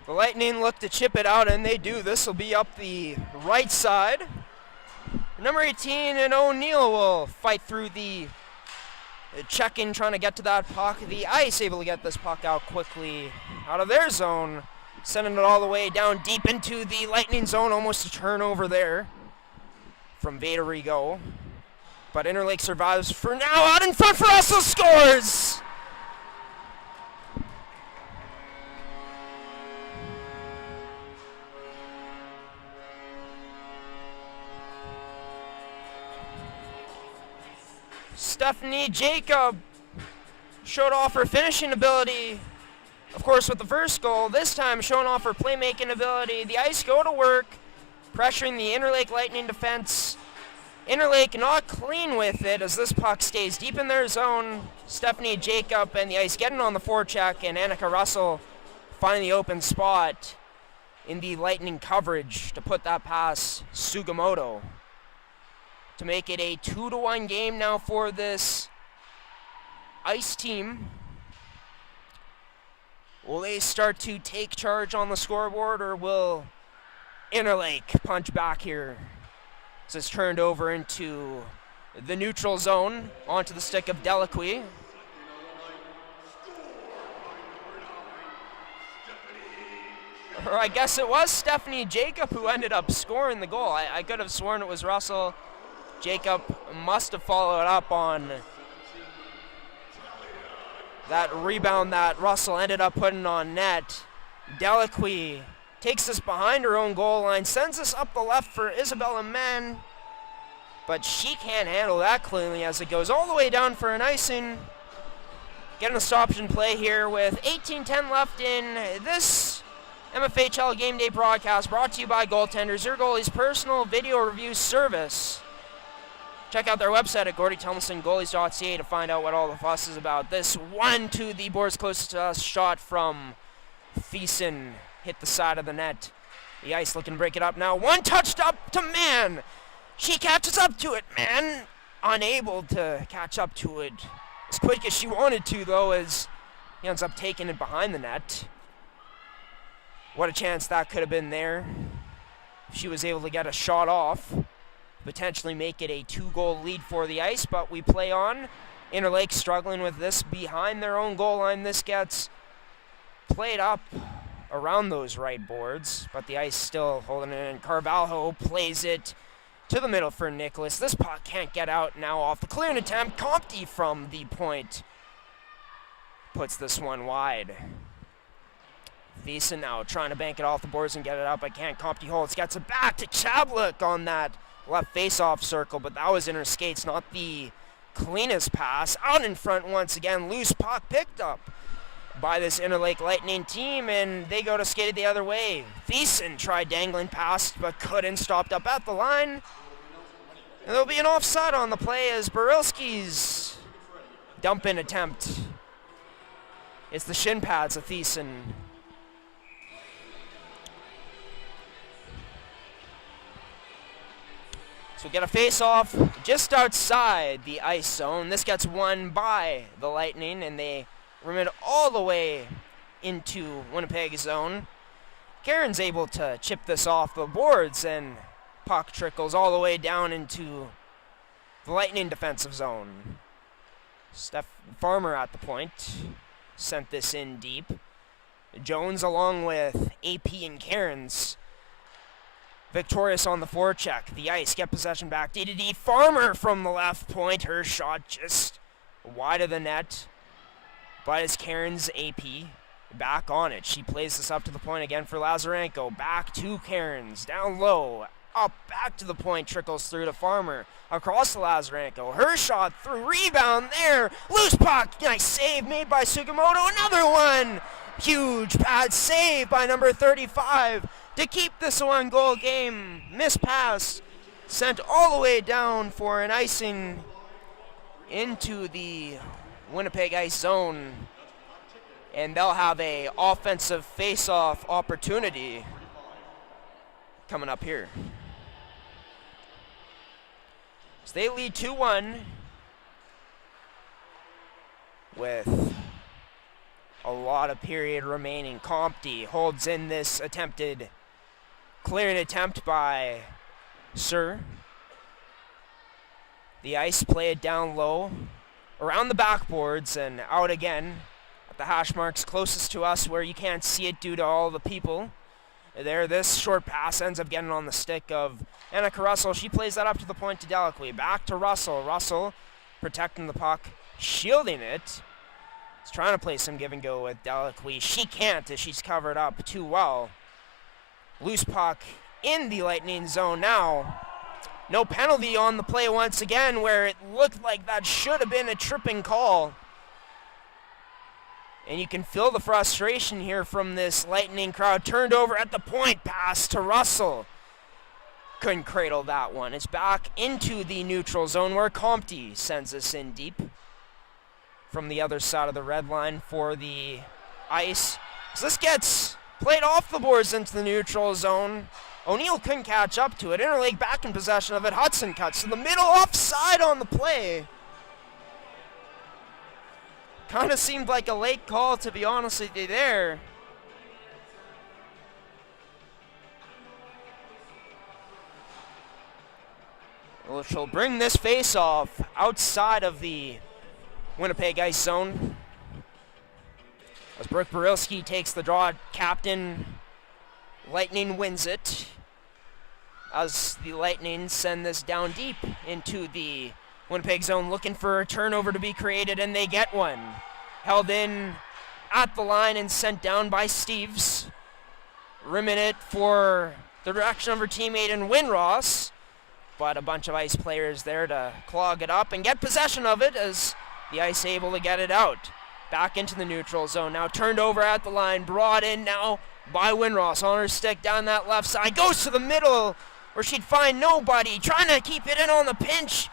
The Lightning look to chip it out, and they do. This will be up the right side. Number 18 and O'Neill will fight through the check-in, trying to get to that puck. The Ice able to get this puck out quickly out of their zone, sending it all the way down deep into the Lightning zone. Almost a turnover there from Vaderigo. But Interlake survives for now. Out in front for Russell, scores! Stephanie Jacob showed off her finishing ability, of course, with the first goal. This time showing off her playmaking ability. The Ice go to work, pressuring the Interlake Lightning defense. Interlake not clean with it as this puck stays deep in their zone. Stephanie Jacob and the Ice getting on the forecheck, and Annika Russell finding the open spot in the Lightning coverage to put that past Sugimoto, to make it a 2-1 game now for this Ice team. Will they start to take charge on the scoreboard, or will Interlake punch back here? This is turned over into the neutral zone, onto the stick of Delacqui. Or I guess it was Stephanie Jacob who ended up scoring the goal. I could have sworn it was Russell. Jacob must have followed up on that rebound that Russell ended up putting on net. Delacqui takes us behind her own goal line, sends us up the left for Isabella Men, but she can't handle that cleanly as it goes all the way down for an icing. Getting a stop and play here with 18:10 left in this MFHL Game Day broadcast brought to you by Goaltenders, your goalie's personal video review service. Check out their website at GordyTumlisonGoalies.ca to find out what all the fuss is about. This one to the boards closest to us, shot from Thiessen, hit the side of the net. The Ice looking to break it up now. One touched up to Mann. She catches up to it, Mann. Unable to catch up to it as quick as she wanted to, though, as he ends up taking it behind the net. What a chance that could have been there. She was able to get a shot off, potentially make it a 2-goal lead for the Ice, but we play on. Interlake struggling with this behind their own goal line. This gets played up around those right boards, but the Ice still holding it in. Carvalho plays it to the middle for Nicholas. This puck can't get out now off the clearing attempt. Compte from the point puts this one wide. Thiessen now trying to bank it off the boards and get it up. I can't. Compte holds, gets it back to Chablik on that left face-off circle, but that was in her skates, not the cleanest pass. Out in front once again, loose puck picked up by this Interlake Lightning team, and they go to skate it the other way. Thiessen tried dangling past, but couldn't, stopped up at the line. And there'll be an offside on the play as Barilski's dump-in attempt. It's the shin pads of Thiessen. So we get a face-off just outside the ice zone. This gets won by the Lightning, and they remit all the way into Winnipeg zone. Karen's able to chip this off the boards, and puck trickles all the way down into the Lightning defensive zone. Steph Farmer at the point sent this in deep. Jones along with AP and Cairns victorious on the forecheck. The Ice get possession back. D-to-D. Farmer from the left point. Her shot just wide of the net. But it's Karen's AP back on it. She plays this up to the point again for Lazarenko. Back to Cairns. Down low. Up back to the point. Trickles through to Farmer. Across to Lazarenko. Her shot through. Rebound there. Loose puck. Nice save made by Sugimoto. Another one. Huge pad save by number 35. To keep this one-goal game. Missed pass sent all the way down for an icing into the Winnipeg Ice zone. And they'll have a offensive face-off opportunity coming up here. So they lead 2-1 with a lot of period remaining. Compte holds in this attempted clearing attempt by Sir. The Ice play it down low, around the backboards and out again at the hash marks closest to us where you can't see it due to all the people. There, this short pass ends up getting on the stick of Annika Russell. She plays that up to the point to Delacqui. Back to Russell. Russell protecting the puck, shielding it. He's trying to play some give and go with Delacqui. She can't as she's covered up too well. Loose puck in the Lightning zone now. No penalty on the play once again where it looked like that should have been a tripping call. And you can feel the frustration here from this Lightning crowd. Turned over at the point, pass to Russell. Couldn't cradle that one. It's back into the neutral zone where Compte sends us in deep from the other side of the red line for the Ice. So this gets played off the boards into the neutral zone. O'Neill couldn't catch up to it. Interlake back in possession of it. Hudson cuts to the middle, offside on the play. Kind of seemed like a late call, to be honest with you there. Well, she'll bring this face-off outside of the Winnipeg Ice zone. As Brooke Barilski takes the draw, captain, Lightning wins it. As the Lightning send this down deep into the Winnipeg zone, looking for a turnover to be created, and they get one. Held in at the line and sent down by Steves. Rimming it for the direction of her teammate in Winross, but a bunch of Ice players there to clog it up and get possession of it as the Ice able to get it out. Back into the neutral zone now, turned over at the line, brought in now by Winross on her stick down that left side. Goes to the middle where she'd find nobody. Trying to keep it in on the pinch.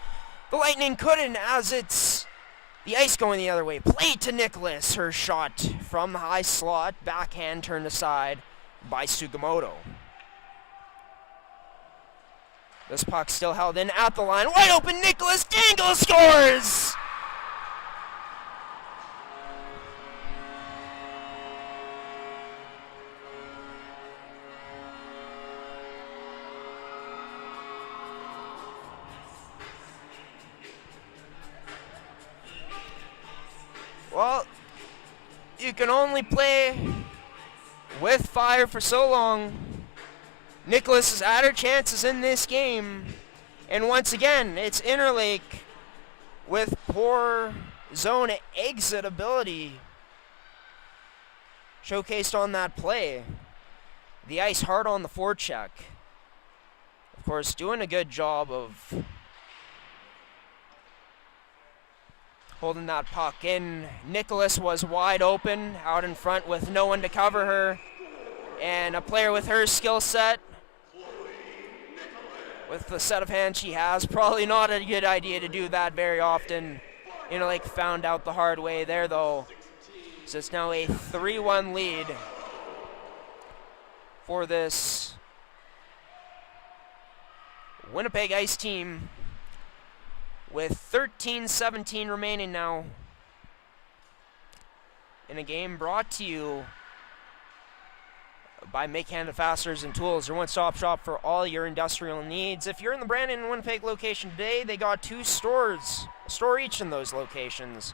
The Lightning couldn't, as it's the Ice going the other way. Play to Nicholas. Her shot from the high slot. Backhand turned aside by Sugimoto. This puck still held in at the line. Wide open, Nicholas Dangle scores! Well, you can only play with fire for so long. Nicholas has had her chances in this game. And once again, it's Interlake with poor zone exit ability showcased on that play. The Ice hard on the forecheck. Of course, doing a good job of holding that puck in. Nicholas was wide open out in front with no one to cover her. And a player with her skill set, with the set of hands she has, probably not a good idea to do that very often. Interlake found out the hard way there, though. So it's now a 3-1 lead for this Winnipeg Ice team, with 13-17 remaining now in a game brought to you by Make Hand Fasteners and Tools, your one-stop shop for all your industrial needs. If you're in the Brandon and Winnipeg location today, they got 2 stores, a store each in those locations.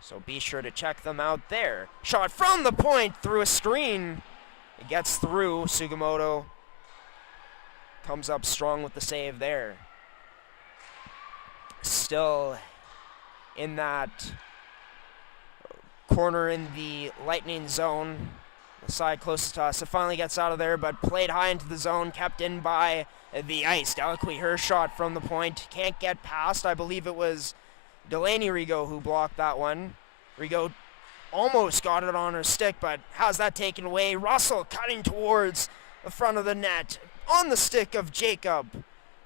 So be sure to check them out there. Shot from the point through a screen. It gets through. Sugimoto comes up strong with the save there. Still in that corner in the Lightning zone. The side closest to us. It finally gets out of there, but played high into the zone, kept in by the Ice. Delicately her shot from the point. Can't get past. I believe it was Delaney Rigo who blocked that one. Rigo almost got it on her stick, but has that taken away. Russell cutting towards the front of the net on the stick of Jacob.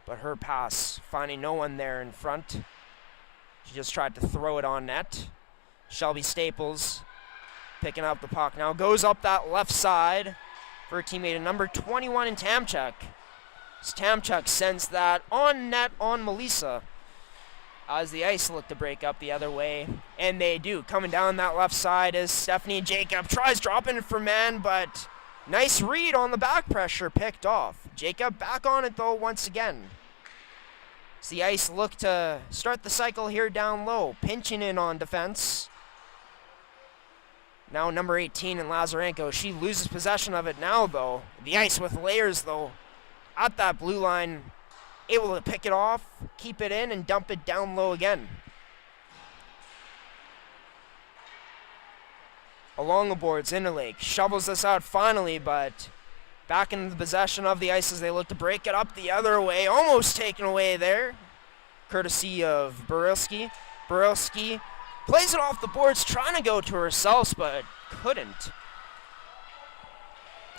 But her pass, finding no one there in front. She just tried to throw it on net. Shelby Staples picking up the puck now. Goes up that left side for her teammate, number 21 in Tamchuk. Tamchuk sends that on net on Melissa, as the Ice look to break up the other way. And they do. Coming down that left side is Stephanie Jacob. Tries dropping it for man, but nice read on the back pressure, picked off. Jacob back on it though once again. As the Ice look to start the cycle here down low. Pinching in on defense. Now number 18 in Lazarenko. She loses possession of it now though. The Ice with layers though at that blue line. Able to pick it off, keep it in, and dump it down low again. Along the boards, Interlake shovels this out finally, but back into the possession of the Ice as they look to break it up the other way. Almost taken away there, courtesy of Burilski. Burilski plays it off the boards, trying to go to herself, but couldn't.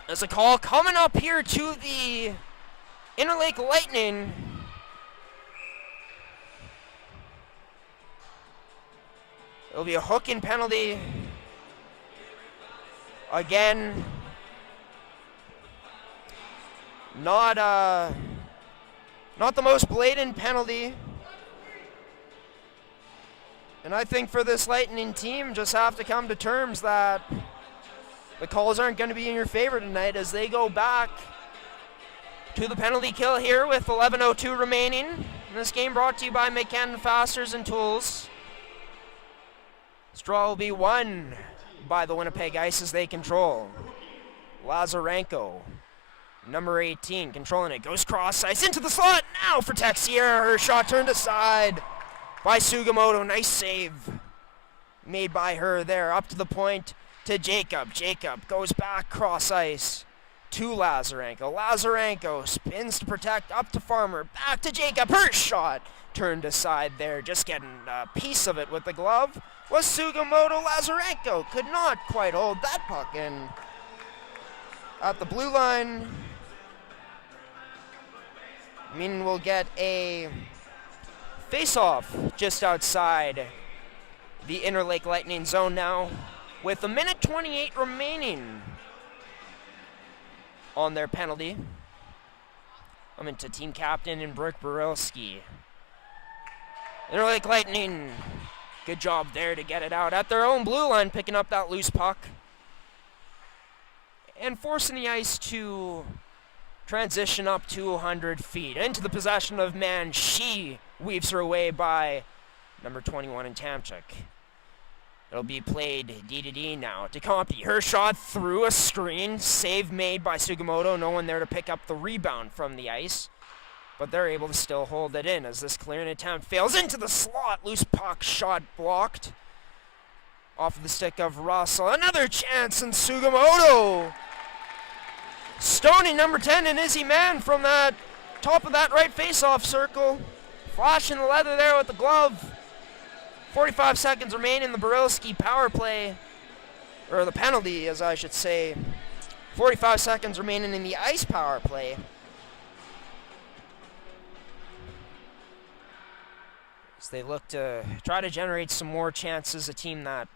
There's a call coming up here to the Interlake Lightning. It'll be a hooking penalty. Again, not the most blatant penalty. And I think for this Lightning team, just have to come to terms that the calls aren't going to be in your favor tonight as they go back to the penalty kill here with 11:02 remaining. This game brought to you by McCann Fasteners and Tools. This draw will be won by the Winnipeg Ice as they control. Lazarenko, number 18, controlling it. Goes cross ice into the slot now for Texier. Her shot turned aside by Sugimoto. Nice save made by her there. Up to the point to Jacob. Jacob goes back cross ice to Lazarenko. Lazarenko spins to protect, up to Farmer, back to Jacob. Her shot turned aside there, just getting a piece of it with the glove was Sugimoto. Lazarenko could not quite hold that puck in. at the blue line. Meaning we'll get a face-off just outside the Interlake Lightning zone now, with a minute 28 remaining on their penalty. I'm into team captain and Brooke Borelski. Interlake Lightning, good job there to get it out at their own blue line, picking up that loose puck and forcing the ice to transition up to 100 feet. Into the possession of man. She weaves her way by number 21 in Tamchuk. It'll be played D now to Compy. Her shot through a screen. Save made by Sugimoto. No one there to pick up the rebound from the ice. But they're able to still hold it in as this clearing attempt fails into the slot. Loose puck shot blocked off of the stick of Russell. Another chance, and Sugimoto stoning number 10 and Izzy Mann from that top of that right face-off circle. Flashing the leather there with the glove. 45 seconds remain in the Borelski power play, or the penalty, as I should say. 45 seconds remaining in the ice power play. As they look to try to generate some more chances, a team that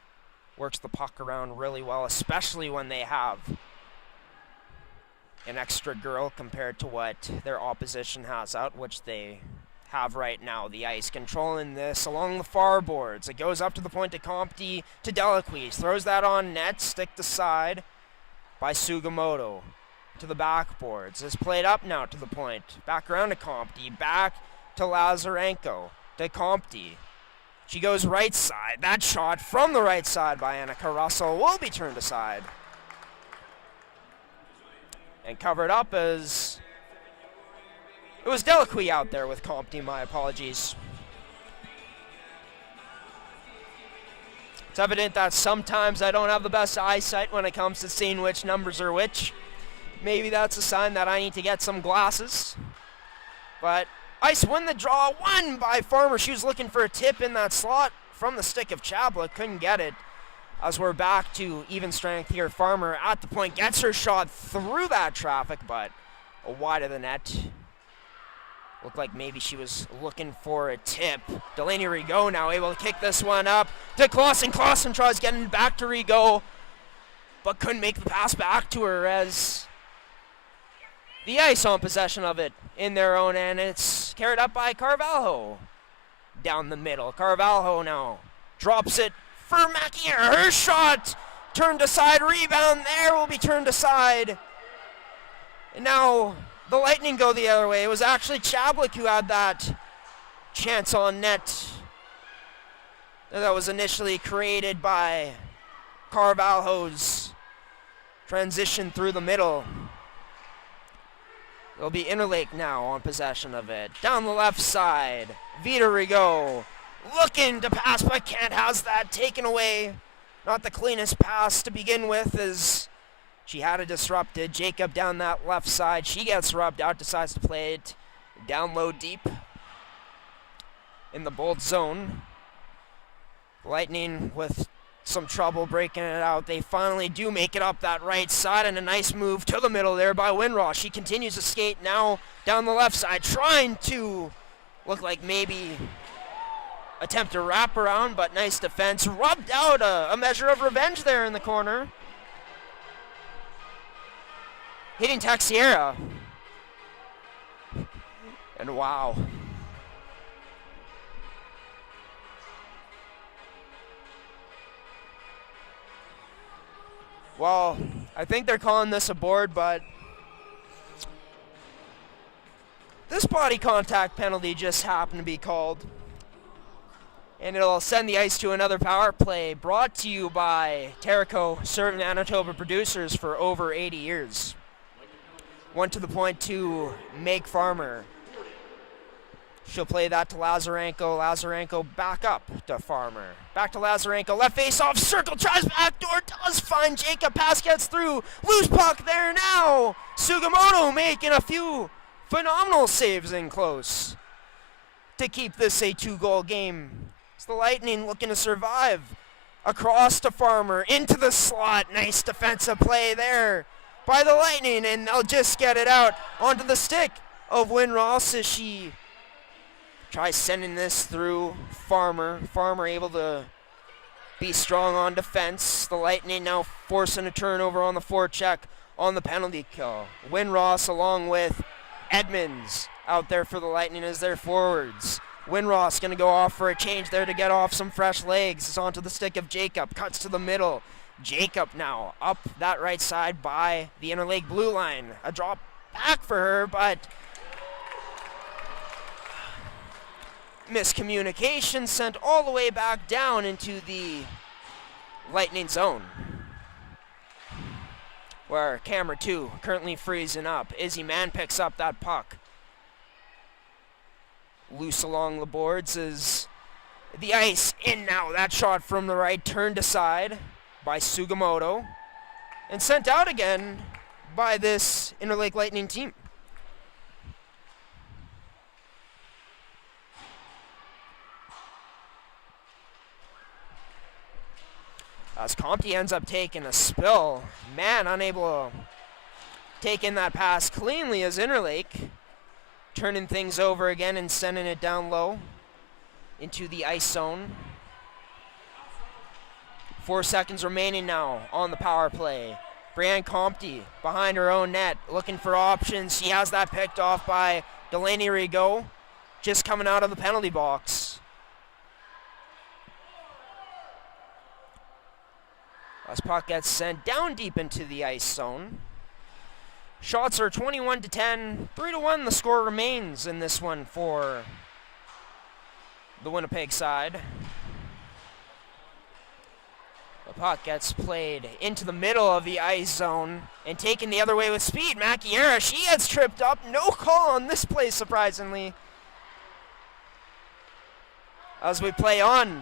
works the puck around really well, especially when they have an extra girl compared to what their opposition has out, which they have right now. The ice controlling this along the far boards. It goes up to the point to Compty to Delaquise. Throws that on net, stick to side by Sugimoto. To the backboards. It's played up now to the point. Back around to Compty. Back to Lazarenko. To Compty. She goes right side. That shot from the right side by Annika Russell will be turned aside. And covered up as it was Delaquie out there with Compty, my apologies. It's evident that sometimes I don't have the best eyesight when it comes to seeing which numbers are which. Maybe that's a sign that I need to get some glasses. But Ice win the draw, won by Farmer. She was looking for a tip in that slot from the stick of Chabla, couldn't get it. As we're back to even strength here, Farmer at the point gets her shot through that traffic, but wide of the net. Looked like maybe she was looking for a tip. Delaney Rigaud now able to kick this one up to Clausen. Clausen tries getting back to Rigaud, but couldn't make the pass back to her as the Ice on possession of it in their own end. It's carried up by Carvalho down the middle. Carvalho now drops it for Mackier. Her shot turned aside. Rebound there will be turned aside. And now the Lightning go the other way. It was actually Chablik who had that chance on net that was initially created by Carvalho's transition through the middle. It'll be Interlake now on possession of it. Down the left side, Vita Rigaud looking to pass, but can't. Has that taken away. Not the cleanest pass to begin with, as she had it disrupted. Jacob down that left side. She gets rubbed out, decides to play it down low deep in the bold zone. Lightning with some trouble breaking it out. They finally do make it up that right side, and a nice move to the middle there by Winraw. She continues to skate now down the left side, trying to look like maybe attempt to wrap around, but nice defense. Rubbed out a measure of revenge there in the corner. Hitting Taxiera. And wow. Well, I think they're calling this a board, but this body contact penalty just happened to be called. And it'll send the Ice to another power play, brought to you by Terrico, serving Manitoba producers for over 80 years. One to the point to Meg Farmer. She'll play that to Lazarenko. Lazarenko back up to Farmer. Back to Lazarenko. Left face off circle. Tries backdoor. Does find Jacob. Pass gets through. Loose puck there now. Sugimoto making a few phenomenal saves in close to keep this a 2-goal game. It's the Lightning looking to survive. Across to Farmer. Into the slot. Nice defensive play there by the Lightning, and they'll just get it out onto the stick of Winross as she tries sending this through Farmer. Farmer able to be strong on defense. The Lightning now forcing a turnover on the forecheck on the penalty kill. Winross along with Edmonds out there for the Lightning as their forwards. Winross going to go off for a change there to get off some fresh legs. It's onto the stick of Jacob. Cuts to the middle. Jacob now up that right side by the Interlake blue line. A drop back for her, but miscommunication sent all the way back down into the Lightning zone, where camera 2 currently freezing up. Izzy Mann picks up that puck. Loose along the boards is the ice in now. That shot from the right turned aside by Sugimoto and sent out again by this Interlake Lightning team. As Compte ends up taking a spill. Man, unable to take in that pass cleanly as Interlake turning things over again and sending it down low into the ice zone. 4 seconds remaining now on the power play. Brianne Compte behind her own net looking for options. She has that picked off by Delaney Rigaud just coming out of the penalty box. As puck gets sent down deep into the ice zone. Shots are 21-10, 3-1 the score remains in this one for the Winnipeg side. The puck gets played into the middle of the ice zone and taken the other way with speed. Macchiera, she gets tripped up. No call on this play, surprisingly. As we play on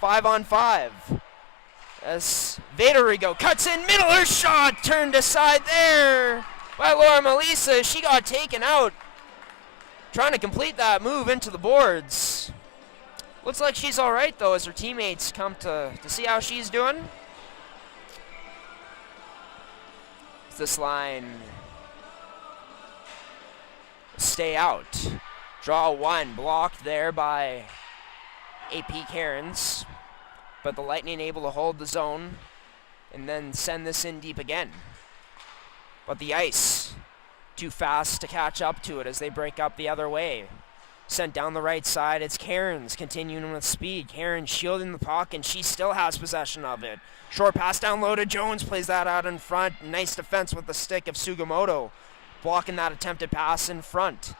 5-on-5. As Vaderigo cuts in middle, her shot turned aside there by Laura Melissa. She got taken out trying to complete that move into the boards. Looks like she's all right, though, as her teammates come to see how she's doing. This line stay out. Draw one, blocked there by AP Cairns. But the Lightning able to hold the zone and then send this in deep again. But the ice too fast to catch up to it as they break up the other way. Sent down the right side, it's Cairns continuing with speed. Cairns shielding the puck and she still has possession of it. Short pass down low to Jones, plays that out in front. Nice defense with the stick of Sugimoto, blocking that attempted pass in front.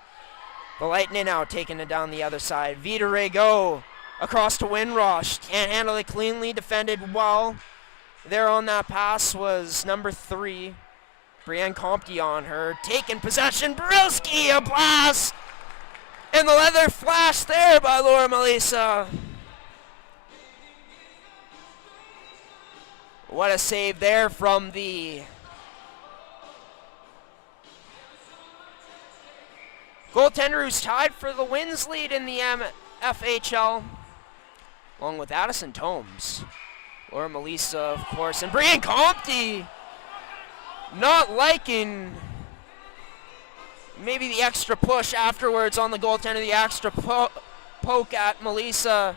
The Lightning now taking it down the other side. Vita Rego across to Winross. Can't handle it cleanly. Defended well. There on that pass was number 3. Brianne Compte on her. Taking possession. Brilski, a blast. And the leather flash there by Laura Melissa. What a save there from the goaltender who's tied for the wins lead in the MFHL. Along with Addison Tomes. Laura Melissa, of course, and Brianne Compte not liking maybe the extra push afterwards on the goaltender, the extra poke at Melissa.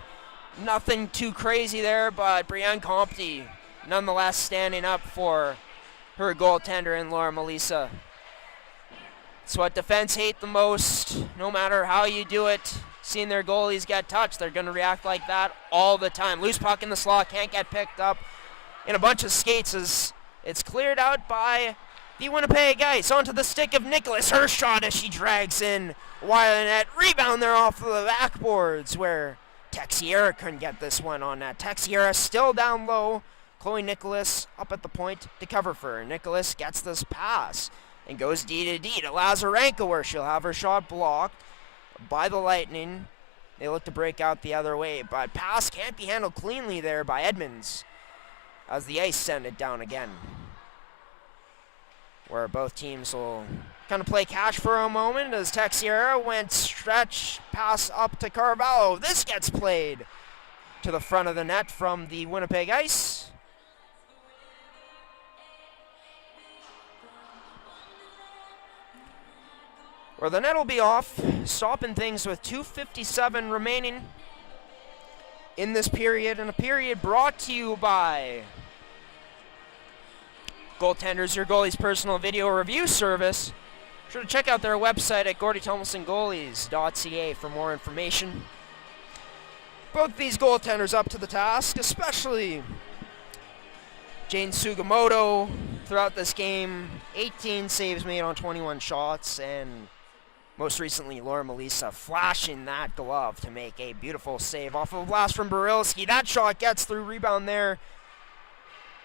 Nothing too crazy there, but Brianne Compte nonetheless standing up for her goaltender and Laura Melissa. It's what defense hate the most, no matter how you do it. Seeing their goalies get touched, they're going to react like that all the time. Loose puck in the slot, can't get picked up in a bunch of skates as it's cleared out by the Winnipeg Ice. Onto the stick of Nicholas. Her shot as she drags in wide net. Rebound there off of the backboards where Texiera couldn't get this one on net. Texiera still down low. Chloe Nicholas up at the point to cover for her. Nicholas gets this pass and goes D to D to Lazarenko where she'll have her shot blocked by the Lightning. They look to break out the other way, but pass can't be handled cleanly there by Edmonds as the Ice send it down again. Where both teams will kind of play catch for a moment as Texiera went stretch pass up to Carvalho. This gets played to the front of the net from the Winnipeg Ice. where the net will be off, stopping things with 2:57 remaining in this period, and a period brought to you by Goaltenders, your goalie's personal video review service. Be sure to check out their website at GordyThomasonGoalies.ca for more information. Both these goaltenders up to the task, especially Jane Sugimoto throughout this game. 18 saves made on 21 shots, and most recently Laura Melissa flashing that glove to make a beautiful save off of a blast from Barilski. That shot gets through, rebound there,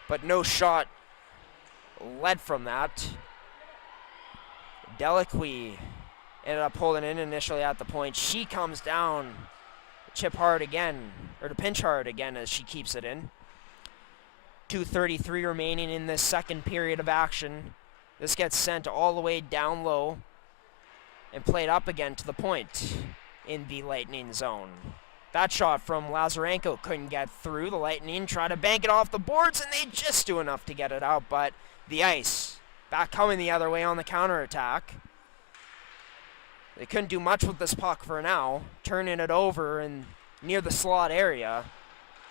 but no shot led from that. Delaquie ended up holding in initially at the point. She comes down, chip hard again, or to pinch hard again as she keeps it in. 2:33 remaining in this second period of action. This gets sent all the way down low and played up again to the point in the Lightning zone. That shot from Lazarenko couldn't get through. The Lightning try to bank it off the boards, and they just do enough to get it out, but the Ice back coming the other way on the counterattack. They couldn't do much with this puck for now, turning it over and near the slot area.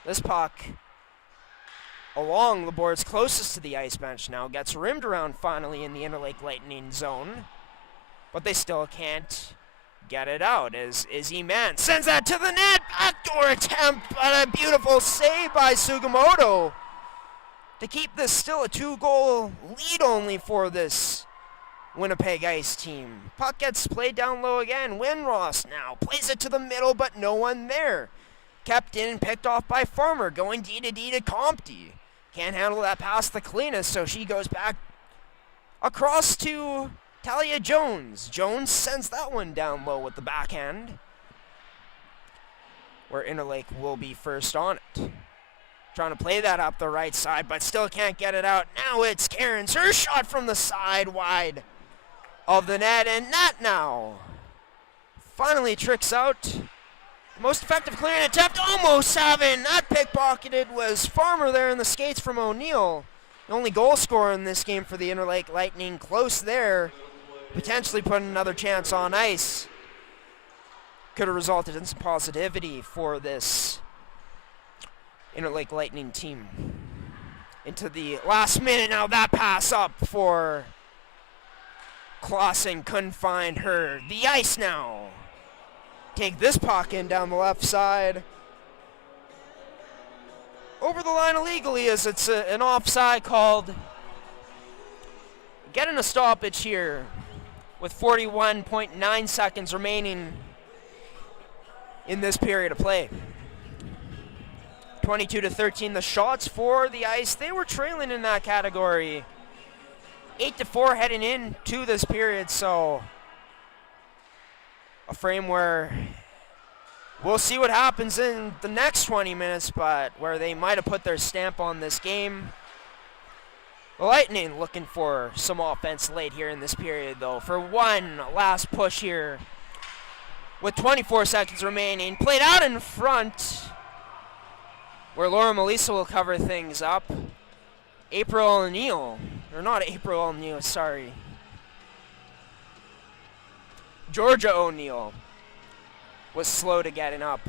This puck along the boards closest to the ice bench now gets rimmed around finally in the Interlake Lightning zone, but they still can't get it out as Izzy Mann sends that to the net. Backdoor attempt, but a beautiful save by Sugimoto to keep this still a 2-goal lead only for this Winnipeg Ice team. Puck gets played down low again. Winross now plays it to the middle, but no one there. Kept in and picked off by Farmer, going D to D to Compty. Can't handle that pass the cleanest, so she goes back across to Talia Jones. Jones sends that one down low with the backhand, where Interlake will be first on it. Trying to play that up the right side, but still can't get it out. Now it's Cairns. Her shot from the side wide of the net, and that now finally tricks out. Most effective clearing attempt, almost 7. That pickpocketed was Farmer there in the skates from O'Neill. The only goal scorer in this game for the Interlake Lightning. Close there, potentially putting another chance on ice. Could have resulted in some positivity for this Interlake Lightning team. Into the last minute now, that pass up for Clausen, couldn't find her. The Ice now take this puck in down the left side. Over the line illegally as it's an offside called. Getting a stoppage here with 41.9 seconds remaining in this period of play. 22-13 the shots for the Ice. They were trailing in that category. 8-4 heading in to this period, so a frame where we'll see what happens in the next 20 minutes, but where they might have put their stamp on this game. The Lightning looking for some offense late here in this period, though, for one last push here with 24 seconds remaining. Played out in front, where Laura Melissa will cover things up. April O'Neill, or not April O'Neill, sorry. Georgia O'Neill was slow to getting up.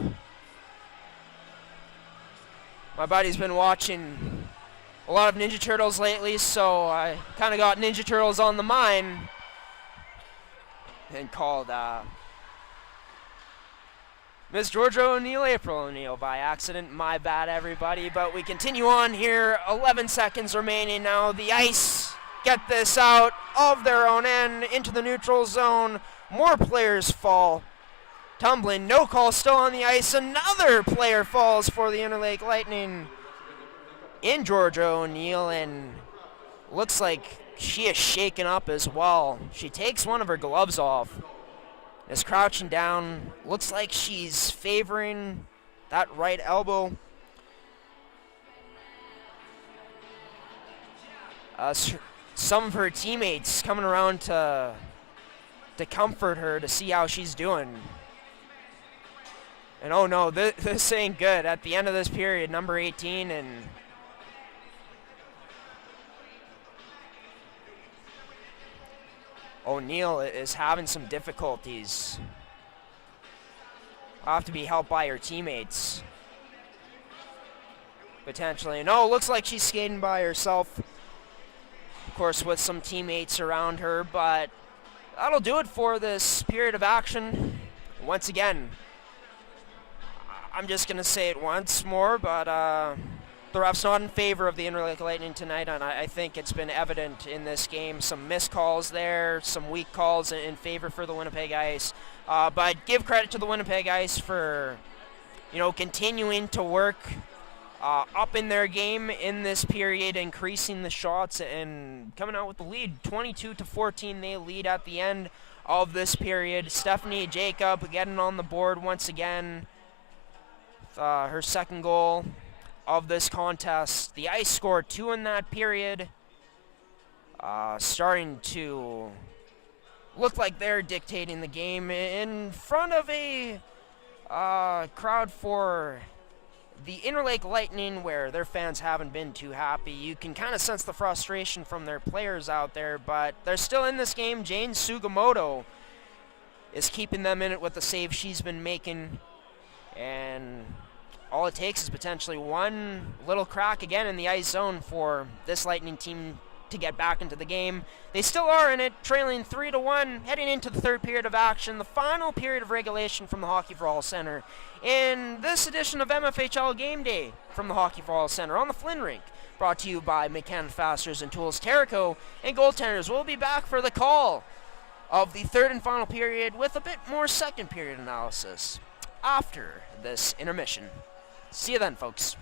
My buddy's been watching a lot of Ninja Turtles lately, so I kind of got Ninja Turtles on the mind and called Miss Georgia O'Neill, April O'Neill by accident. My bad, everybody. But we continue on here. 11 seconds remaining now. The Ice get this out of their own end into the neutral zone. More players fall. Tumbling, no call still on the ice. Another player falls for the Interlake Lightning in Georgia O'Neill, and looks like she is shaken up as well. She takes one of her gloves off. Is crouching down. Looks like she's favoring that right elbow. Some of her teammates coming around to comfort her, to see how she's doing. And oh no, this ain't good. At the end of this period, number 18 and O'Neill is having some difficulties. Will have to be helped by her teammates. Potentially. No, looks like she's skating by herself. Of course, with some teammates around her, but that'll do it for this period of action. Once again, I'm just going to say it once more, but the ref's not in favor of the Interlake Lightning tonight, and I think it's been evident in this game. Some missed calls there, some weak calls in favor for the Winnipeg Ice. But give credit to the Winnipeg Ice for, continuing to work up in their game in this period, increasing the shots and coming out with the lead. 22-14, they lead at the end of this period. Stephanie Jacob getting on the board once again. Her second goal of this contest. The Ice scored 2 in that period. Starting to look like they're dictating the game in front of a crowd for the Interlake Lightning, where their fans haven't been too happy. You can kind of sense the frustration from their players out there, but they're still in this game. Jane Sugimoto is keeping them in it with the save she's been making, and all it takes is potentially one little crack again in the ice zone for this Lightning team to get back into the game. They still are in it, trailing 3-1, heading into the third period of action, the final period of regulation from the Hockey for All Center. In this edition of MFHL Game Day from the Hockey for All Center on the Flynn Rink, brought to you by McCann Fasteners and Tools, Terrico, and Goaltenders. We'll be back for the call of the third and final period with a bit more second period analysis after this intermission. See you then, folks.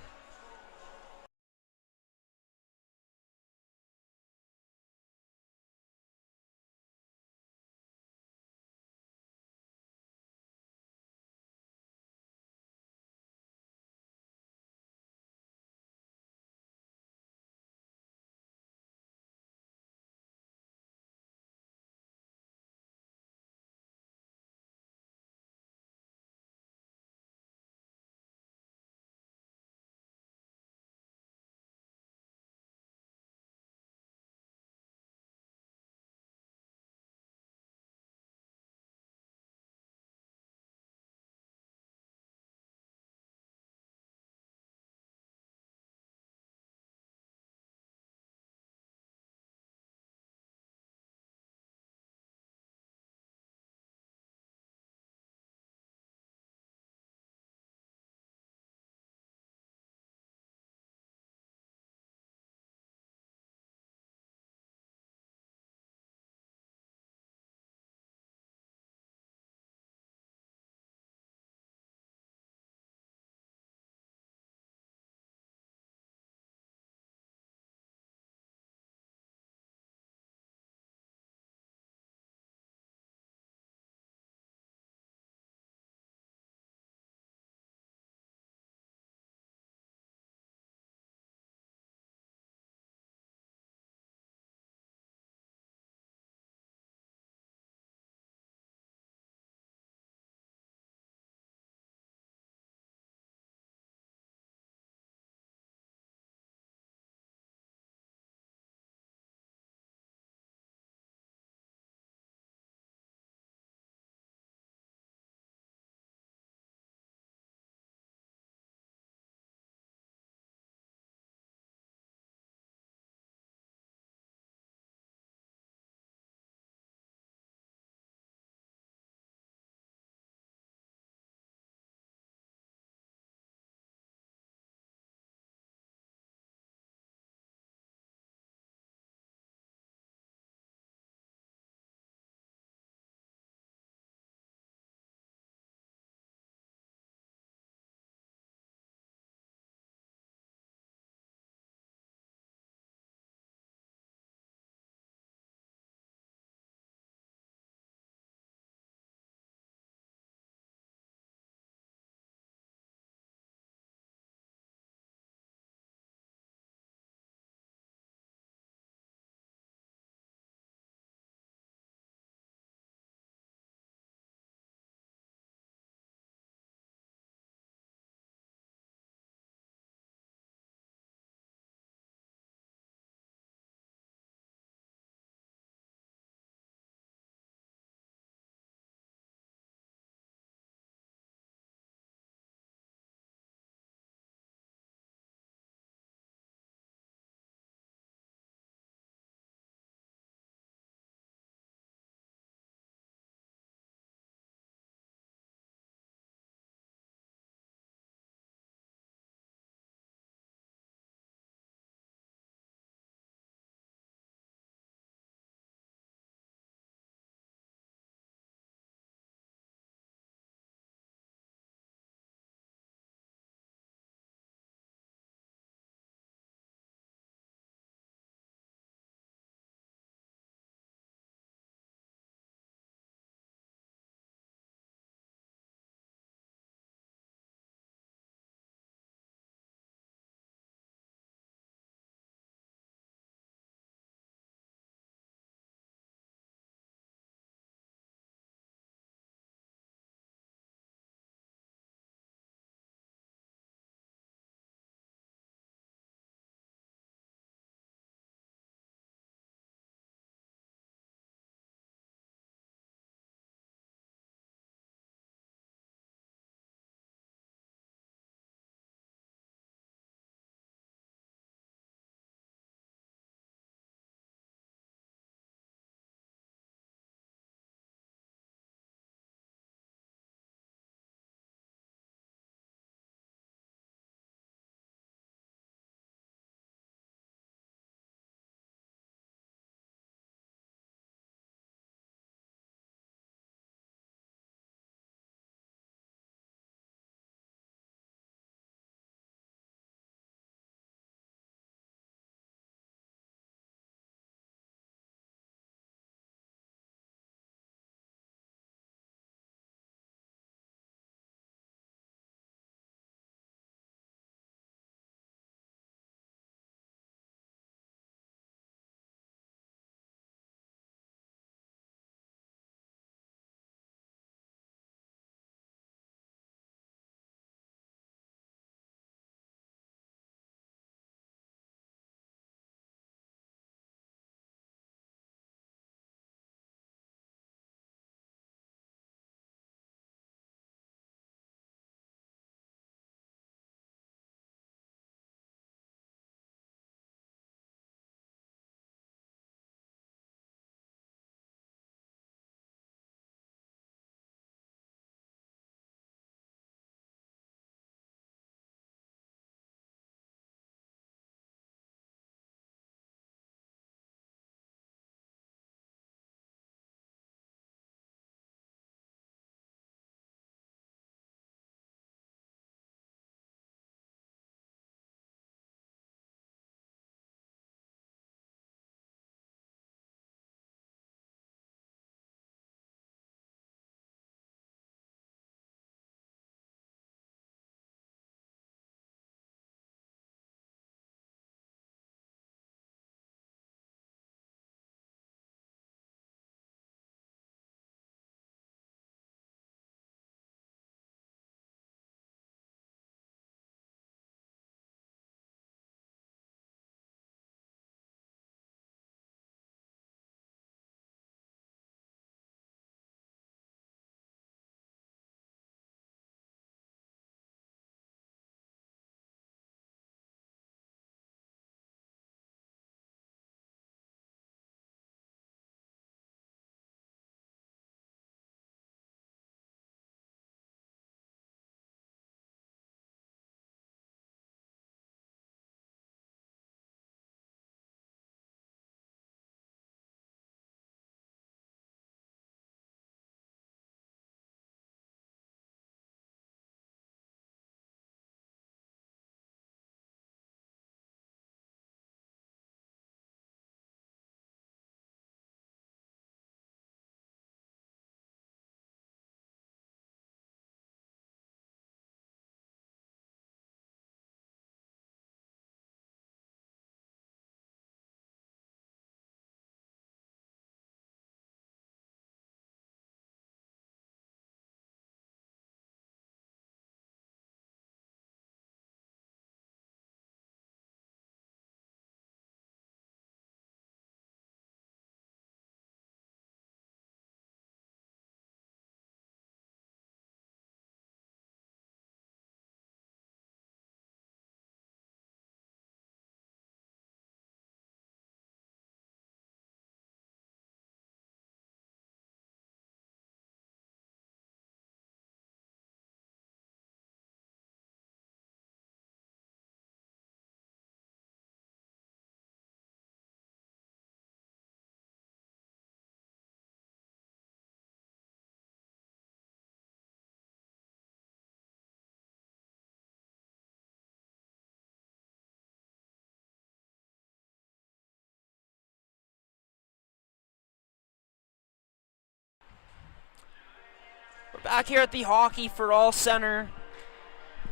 Back here at the Hockey for All Center,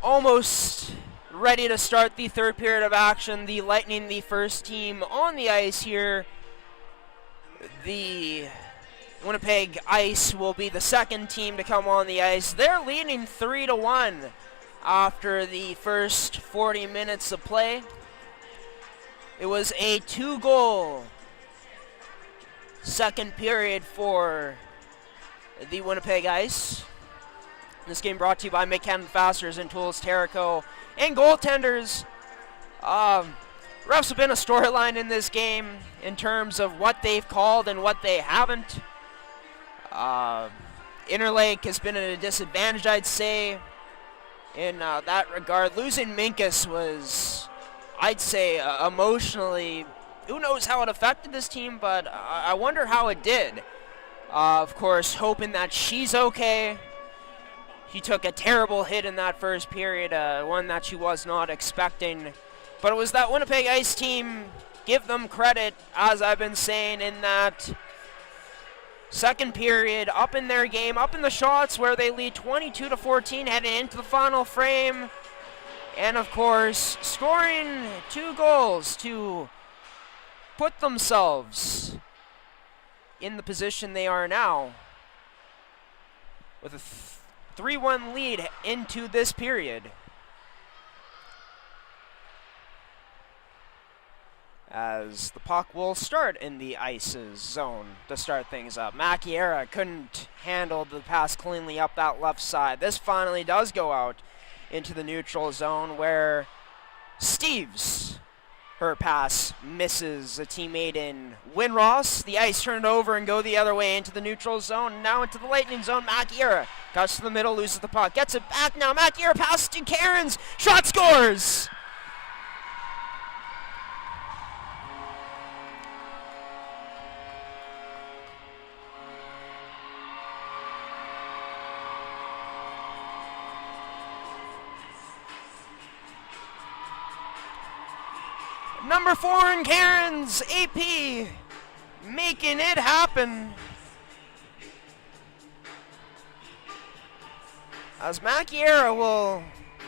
almost ready to start the third period of action. The Lightning, the first team on the ice here. The Winnipeg Ice will be the second team to come on the ice. They're leading 3-1 after the first 40 minutes of play. It was a 2-goal second period for the Winnipeg Ice. This game brought to you by McKenna Fasteners and Tools, Terrico, and goaltenders. Refs have been a storyline in this game in terms of what they've called and what they haven't. Interlake has been at a disadvantage, I'd say, in that regard. Losing Minkus was, I'd say, emotionally, who knows how it affected this team, but I wonder how it did. Of course, hoping that she's okay. She took a terrible hit in that first period, one that she was not expecting. But it was that Winnipeg Ice team, give them credit, as I've been saying, in that second period, up in their game, up in the shots, where they lead 22-14 heading into the final frame. And of course, scoring 2 goals to put themselves in the position they are now, with a 3-1 lead into this period. As the puck will start in the Ice's zone to start things up. Macchiera couldn't handle the pass cleanly up that left side. This finally does go out into the neutral zone, where Steves, her pass misses a teammate in Winross. The Ice turn it over and go the other way into the neutral zone. Now into the Lightning zone. Macchiera cuts to the middle, loses the puck, gets it back now. Macchiera passes to Cairns. Shot, scores! Number 4 in Cairns, AP, making it happen. As Macchiera will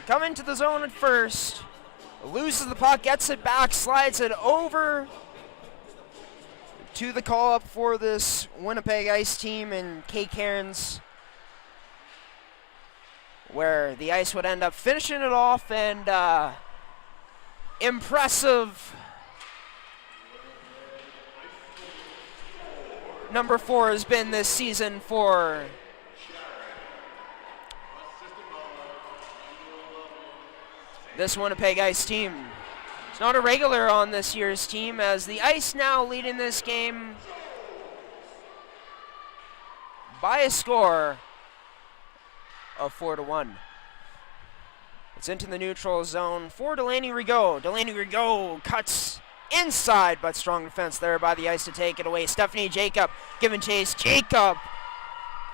come into the zone at first, loses the puck, gets it back, slides it over to the call-up for this Winnipeg Ice team in Kay Cairns, where the Ice would end up finishing it off. And impressive number 4 has been this season for this Winnipeg Ice team. It's not a regular on this year's team, as the Ice now leading this game by a score of 4-1. It's into the neutral zone for Delaney Rigaud. Delaney Rigaud cuts inside, but strong defense there by the Ice to take it away. Stephanie Jacob giving chase. Jacob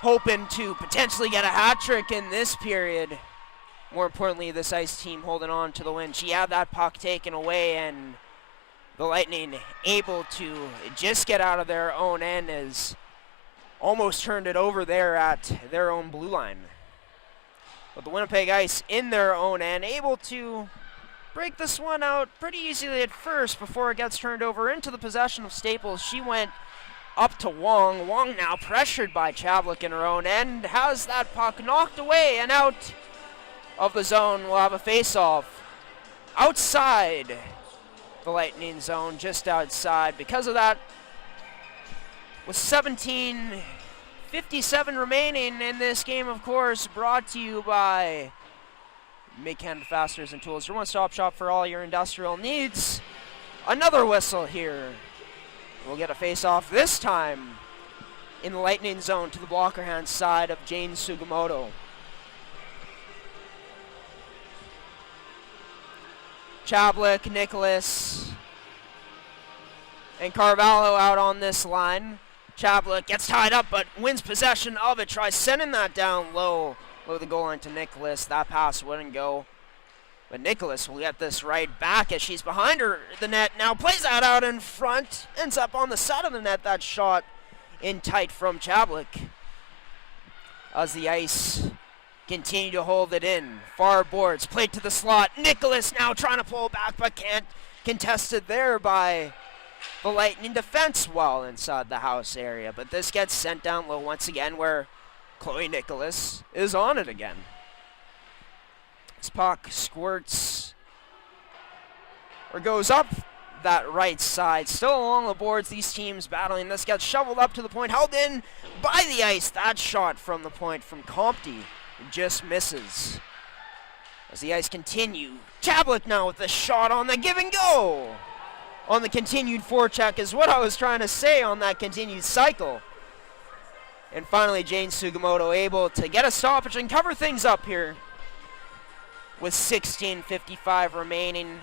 hoping to potentially get a hat trick in this period. More importantly, this Ice team holding on to the win. She had that puck taken away, and the Lightning able to just get out of their own end, as almost turned it over there at their own blue line. But the Winnipeg Ice in their own end, able to break this one out pretty easily at first before it gets turned over into the possession of Staples. She went up to Wong. Wong now pressured by Chavlik in her own end, has that puck knocked away and out of the zone. We'll have a face-off outside the Lightning zone, just outside. Because of that, with 17:57 remaining in this game, of course, brought to you by McKenna Fasteners and Tools, your one-stop shop for all your industrial needs. Another whistle here. We'll get a face-off this time in the Lightning zone to the blocker hand side of Jane Sugimoto. Chablik, Nicholas, and Carvalho out on this line. Chablik gets tied up but wins possession of it, tries sending that down low the goal line to Nicholas. That pass wouldn't go, but Nicholas will get this right back as she's behind the net. Now plays that out in front, ends up on the side of the net. That shot in tight from Chablik. as the Ice continue to hold it in. Far boards, played to the slot. Nicholas now trying to pull back, but can't. Contested there by the Lightning defense well inside the house area. But this gets sent down low once again, where Chloe Nicholas is on it again. This puck squirts or goes up that right side. Still along the boards, these teams battling. This gets shoveled up to the point, held in by the Ice. That shot from the point from Compty just misses. As the Ice continue, Chablik now with the shot on the give and go. On the continued forecheck is what I was trying to say on that continued cycle. And finally, Jane Sugimoto able to get a stoppage and cover things up here with 16:55 remaining.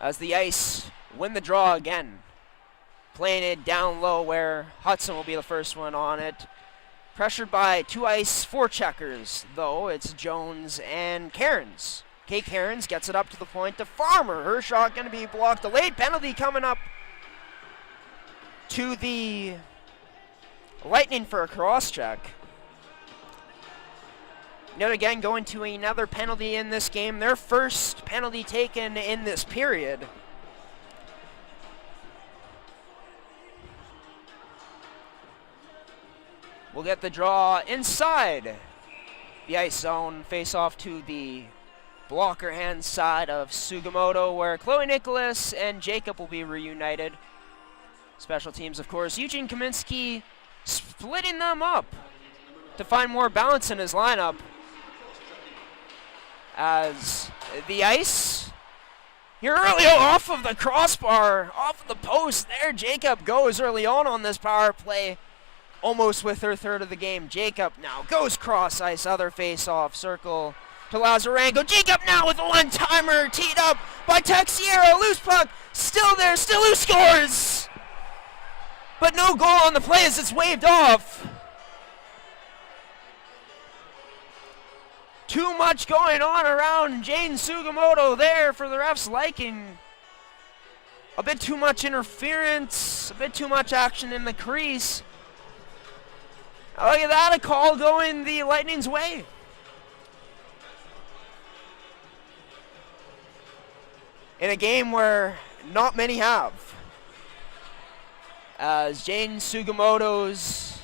As the Ice win the draw again. Playing it down low where Hudson will be the first one on it. Pressured by two Ice forecheckers, though. It's Jones and Cairns. Kate Cairns gets it up to the point to Farmer. Her shot going to be blocked. A late penalty coming up to the Lightning for a cross-check. Yet again, going to another penalty in this game. Their first penalty taken in this period. We'll get the draw inside the Ice zone. Face off to the blocker hand side of Sugimoto, where Chloe Nicholas and Jacob will be reunited. Special teams, of course. Eugene Kaminsky splitting them up to find more balance in his lineup. As the Ice here early off of the crossbar, off of the post there. Jacob goes early on this power play, almost with her third of the game. Jacob now goes cross ice, other face off, circle to Lazarenko. Jacob now with a one-timer, teed up by Texiera. Loose puck, still there, still who scores? But no goal on the play as it's waved off. Too much going on around Jane Sugimoto there for the refs' liking. A bit too much interference, a bit too much action in the crease. Look at that, a call going the Lightning's way. In a game where not many have. As Jane Sugimoto's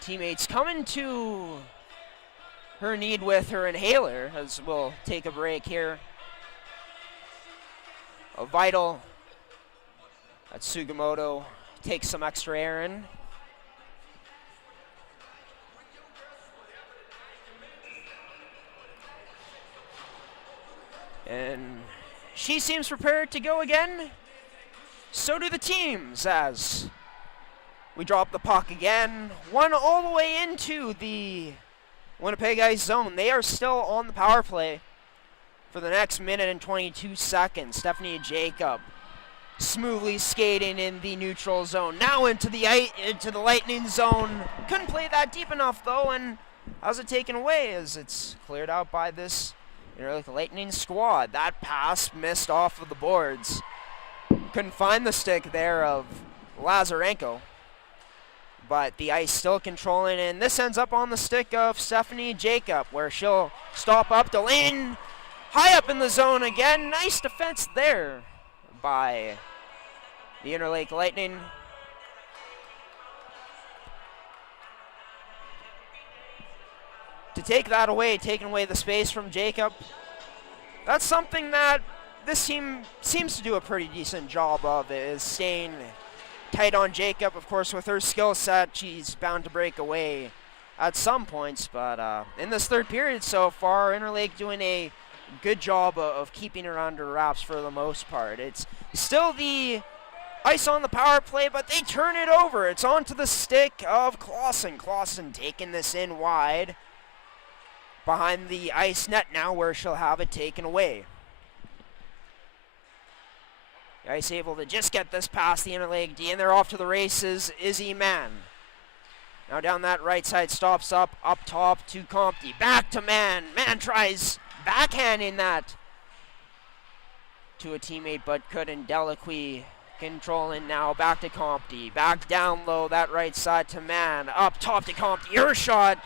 teammates coming to her need with her inhaler, as we'll take a break here. A vital that Sugimoto takes some extra air in. And she seems prepared to go again. So do the teams as we drop the puck again. One all the way into the Winnipeg Ice zone. They are still on the power play for the next minute and 22 seconds. Stephanie Jacob smoothly skating in the neutral zone. Now into the Lightning zone. Couldn't play that deep enough though, and how's it taken away as it's cleared out by this Interlake Lightning squad. That pass missed off of the boards. Couldn't find the stick there of Lazarenko. But the Ice still controlling, and this ends up on the stick of Stephanie Jacob, where she'll stop up. Delaney high up in the zone again. Nice defense there by the Interlake Lightning. To take that away, taking away the space from Jacob, that's something that this team seems to do a pretty decent job of, is staying tight on Jacob. Of course, with her skill set, she's bound to break away at some points, but in this third period so far, Interlake doing a good job of keeping her under wraps for the most part. It's still the Ice on the power play, but they turn it over. It's onto the stick of Clausen. Clausen taking this in wide behind the Ice net now, where she'll have it taken away. The Ice able to just get this past the Interlake D, and they're off to the races. Izzy Mann. Now down that right side, stops up top to Compty. Back to Mann. Mann tries backhand in that. to a teammate but couldn't. Delacqui controlling now, back to Compty, back down low, that right side to Mann, up top to Compty, her shot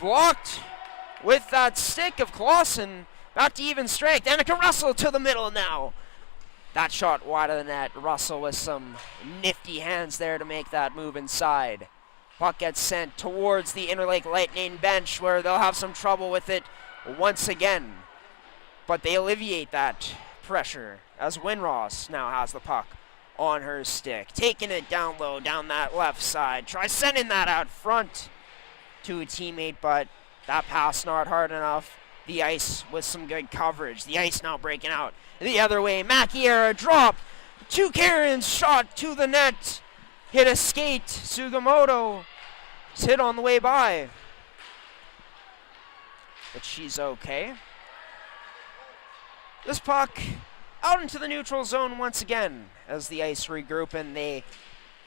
blocked with that stick of Clausen, back to even strength, Annika Russell to the middle now. That shot wide of the net, Russell with some nifty hands there to make that move inside. Puck gets sent towards the Interlake Lightning bench where they'll have some trouble with it once again. But they alleviate that pressure as Winross now has the puck on her stick. Taking it down low, down that left side. Try sending that out front to a teammate, but that pass not hard enough. The Ice with some good coverage. The Ice now breaking out the other way. Macchiera drop to Karen's shot to the net. Hit a skate. Sugimoto hit on the way by. But she's okay. This puck out into the neutral zone once again as the Ice regroup and they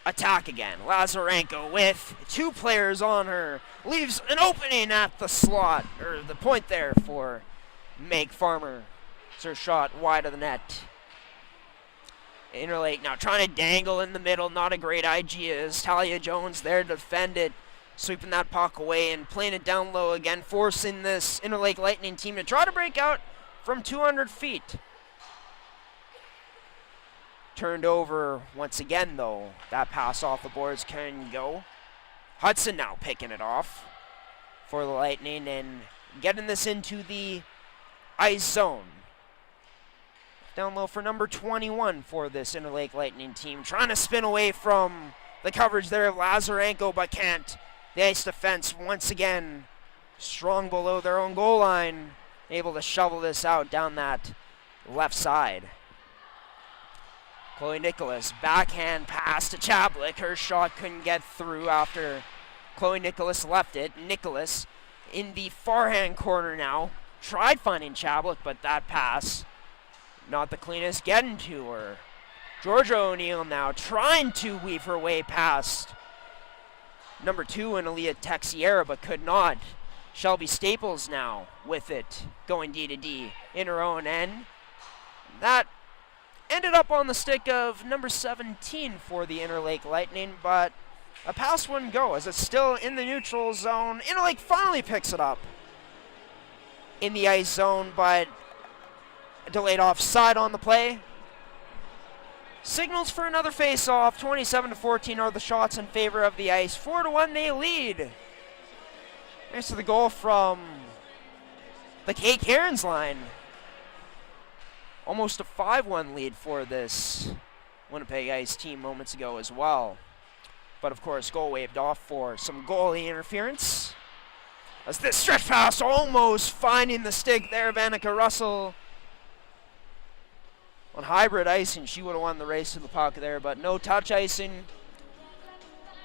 attack again. Lazarenko with 2 players on her. Leaves an opening at the slot, or the point there for Meg Farmer. It's her shot wide of the net. Interlake now trying to dangle in the middle. Not a great idea as Talia Jones there to defend it. Sweeping that puck away and playing it down low again. Forcing this Interlake Lightning team to try to break out from 200 feet. Turned over once again though. That pass off the boards can go. Hudson now picking it off for the Lightning and getting this into the ice zone. Down low for number 21 for this Interlake Lightning team. Trying to spin away from the coverage there of Lazarenko, but can't. The Ice defense once again strong below their own goal line. Able to shovel this out down that left side. Chloe Nicholas, backhand pass to Chablik. Her shot couldn't get through after Chloe Nicholas left it. Nicholas in the far-hand corner now. Tried finding Chablik, but that pass not the cleanest getting to her. Georgia O'Neill now trying to weave her way past number 2 in Aaliyah Texiera, but could not. Shelby Staples now with it, going D to D in her own end. That ended up on the stick of number 17 for the Interlake Lightning, but a pass wouldn't go as it's still in the neutral zone. Interlake finally picks it up in the ice zone, but delayed offside on the play. Signals for another face-off. 27-14 are the shots in favor of the Ice. 4-1 they lead. Thanks to the goal from the Kate Cairns line. Almost a 5-1 lead for this Winnipeg Ice team moments ago as well. But of course, goal waved off for some goalie interference. As this stretch pass almost finding the stick there of Annika Russell. On hybrid icing, she would have won the race to the puck there, but no touch icing.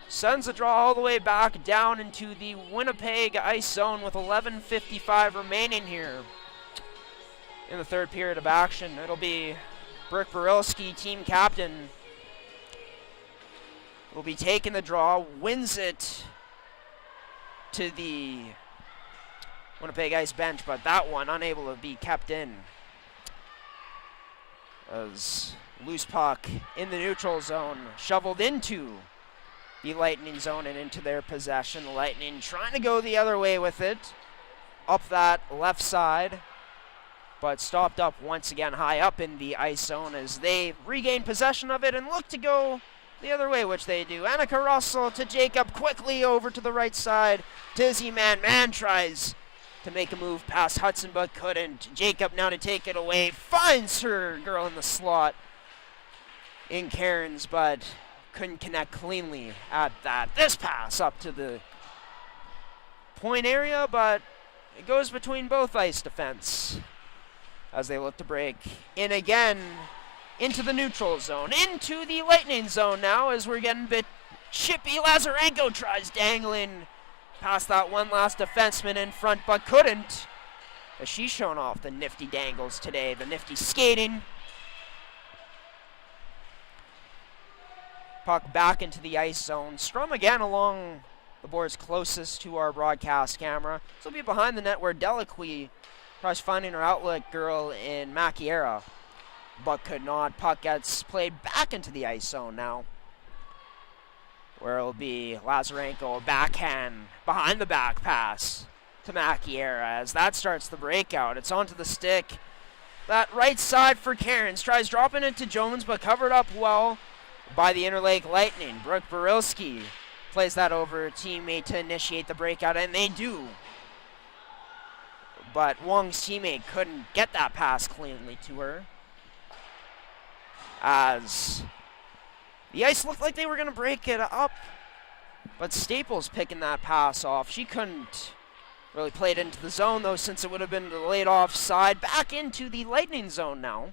Sends the draw all the way back down into the Winnipeg Ice zone with 11:55 remaining here in the third period of action. It'll be Brooke Barilski, team captain, will be taking the draw, wins it to the Winnipeg Ice bench, but that one unable to be kept in. As loose puck in the neutral zone, shoveled into the Lightning zone and into their possession. The Lightning trying to go the other way with it, up that left side, but stopped up once again high up in the ice zone as they regain possession of it and look to go the other way, which they do. Annika Russell to Jacob, quickly over to the right side. Tizzy Mann tries to make a move past Hudson, but couldn't. Jacob now to take it away, finds her girl in the slot in Cairns, but couldn't connect cleanly at that. This pass up to the point area, but it goes between both Ice defense as they look to break in again into the neutral zone, into the Lightning zone now as we're getting a bit chippy. Lazarenko tries dangling past that one last defenseman in front, but couldn't, as she's shown off the nifty dangles today, the nifty skating. Puck back into the ice zone. Strum again along the boards closest to our broadcast camera. This will be behind the net where Delacqui tries finding her outlet girl in Macchiera. but could not. Puck gets played back into the ice zone now, where it'll be Lazarenko, a backhand, behind the back pass to Maciera as that starts the breakout. It's onto the stick. That right side for Cairns. Tries dropping it to Jones, but covered up well by the Interlake Lightning. Brooke Barilski plays that over a teammate to initiate the breakout, and they do. But Wong's teammate couldn't get that pass cleanly to her, as the Ice looked like they were going to break it up, but Staples picking that pass off. She couldn't really play it into the zone, though, since it would have been delayed offside. Back into the Lightning zone now,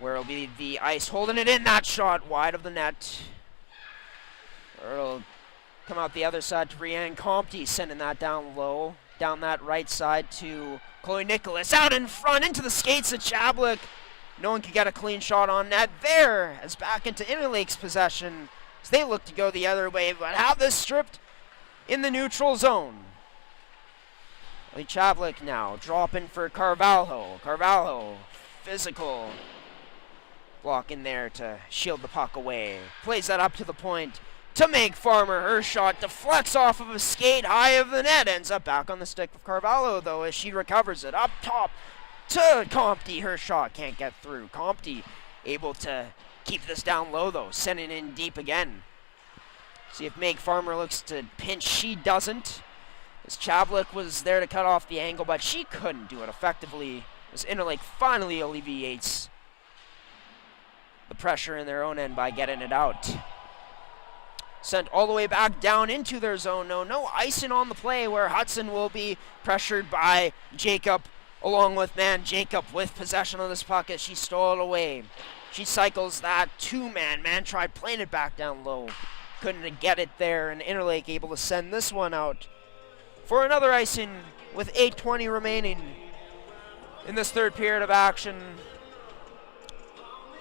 where it'll be the Ice holding it in. That shot wide of the net. It'll come out the other side to Brianne Compte, sending that down low, down that right side to Chloe Nicholas. Out in front, into the skates of Chablik. No one could get a clean shot on net there, as back into Interlake's possession, as they look to go the other way, but have this stripped in the neutral zone. Lee Chablik now dropping for Carvalho. Carvalho, physical block in there to shield the puck away. Plays that up to the point to make Farmer. Her shot deflects off of a skate high of the net. Ends up back on the stick of Carvalho, though, as she recovers it up top to Compte. Her shot can't get through. Compte able to keep this down low, though, sending in deep again. See if Meg Farmer looks to pinch. She doesn't, as Chablik was there to cut off the angle, but she couldn't do it effectively, as Interlake finally alleviates the pressure in their own end by getting it out. Sent all the way back down into their zone. No icing on the play, where Hudson will be pressured by Jacob, along with Jacob with possession of this puck as she stole it away. She cycles that two-man. Man tried playing it back down low. Couldn't get it there, and Interlake able to send this one out for another icing with 8:20 remaining in this third period of action.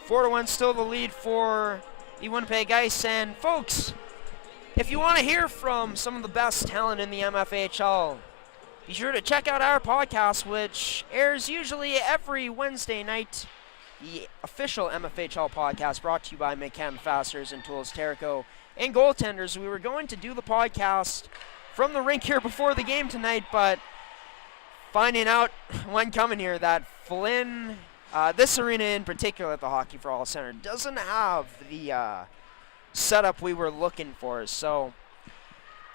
4-1 still the lead for the Winnipeg Ice. And folks, if you want to hear from some of the best talent in the MFHL, be sure to check out our podcast, which airs usually every Wednesday night. The official MFHL podcast brought to you by McCann Fasteners and Tools Terrico and Goaltenders. We were going to do the podcast from the rink here before the game tonight, but finding out when coming here that Flynn, this arena in particular at the Hockey for All Center, doesn't have the setup we were looking for. So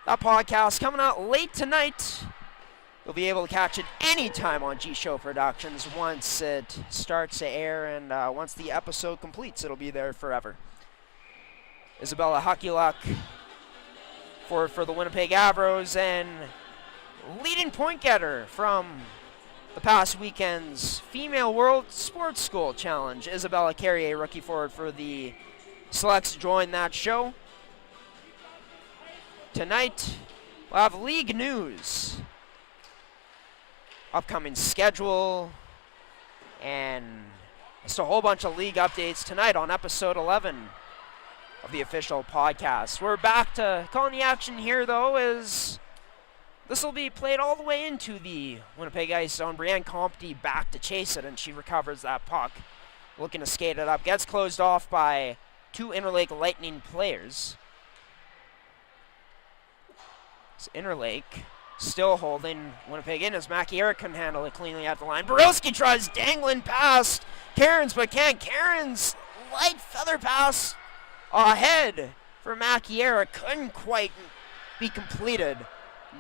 that podcast coming out late tonight. You'll be able to catch it anytime on GShow Productions once it starts to air, and once the episode completes, it'll be there forever. Isabella Huckuluck for the Winnipeg Avros, and leading point getter from the past weekend's Female World Sports School Challenge. Isabella Carrier, rookie forward for the Selects, joined that show. Tonight, we'll have league news, upcoming schedule, and just a whole bunch of league updates tonight on episode 11 of the official podcast. We're back to calling the action here, though, as this will be played all the way into the Winnipeg Ice zone. Brianne Compte back to chase it, and she recovers that puck, looking to skate it up. Gets closed off by two Interlake Lightning players. It's Interlake still holding Winnipeg in, as Maciera couldn't handle it cleanly at the line. Barilski tries dangling past Cairns, but can't. Cairns, light feather pass ahead for Maciera, couldn't quite be completed.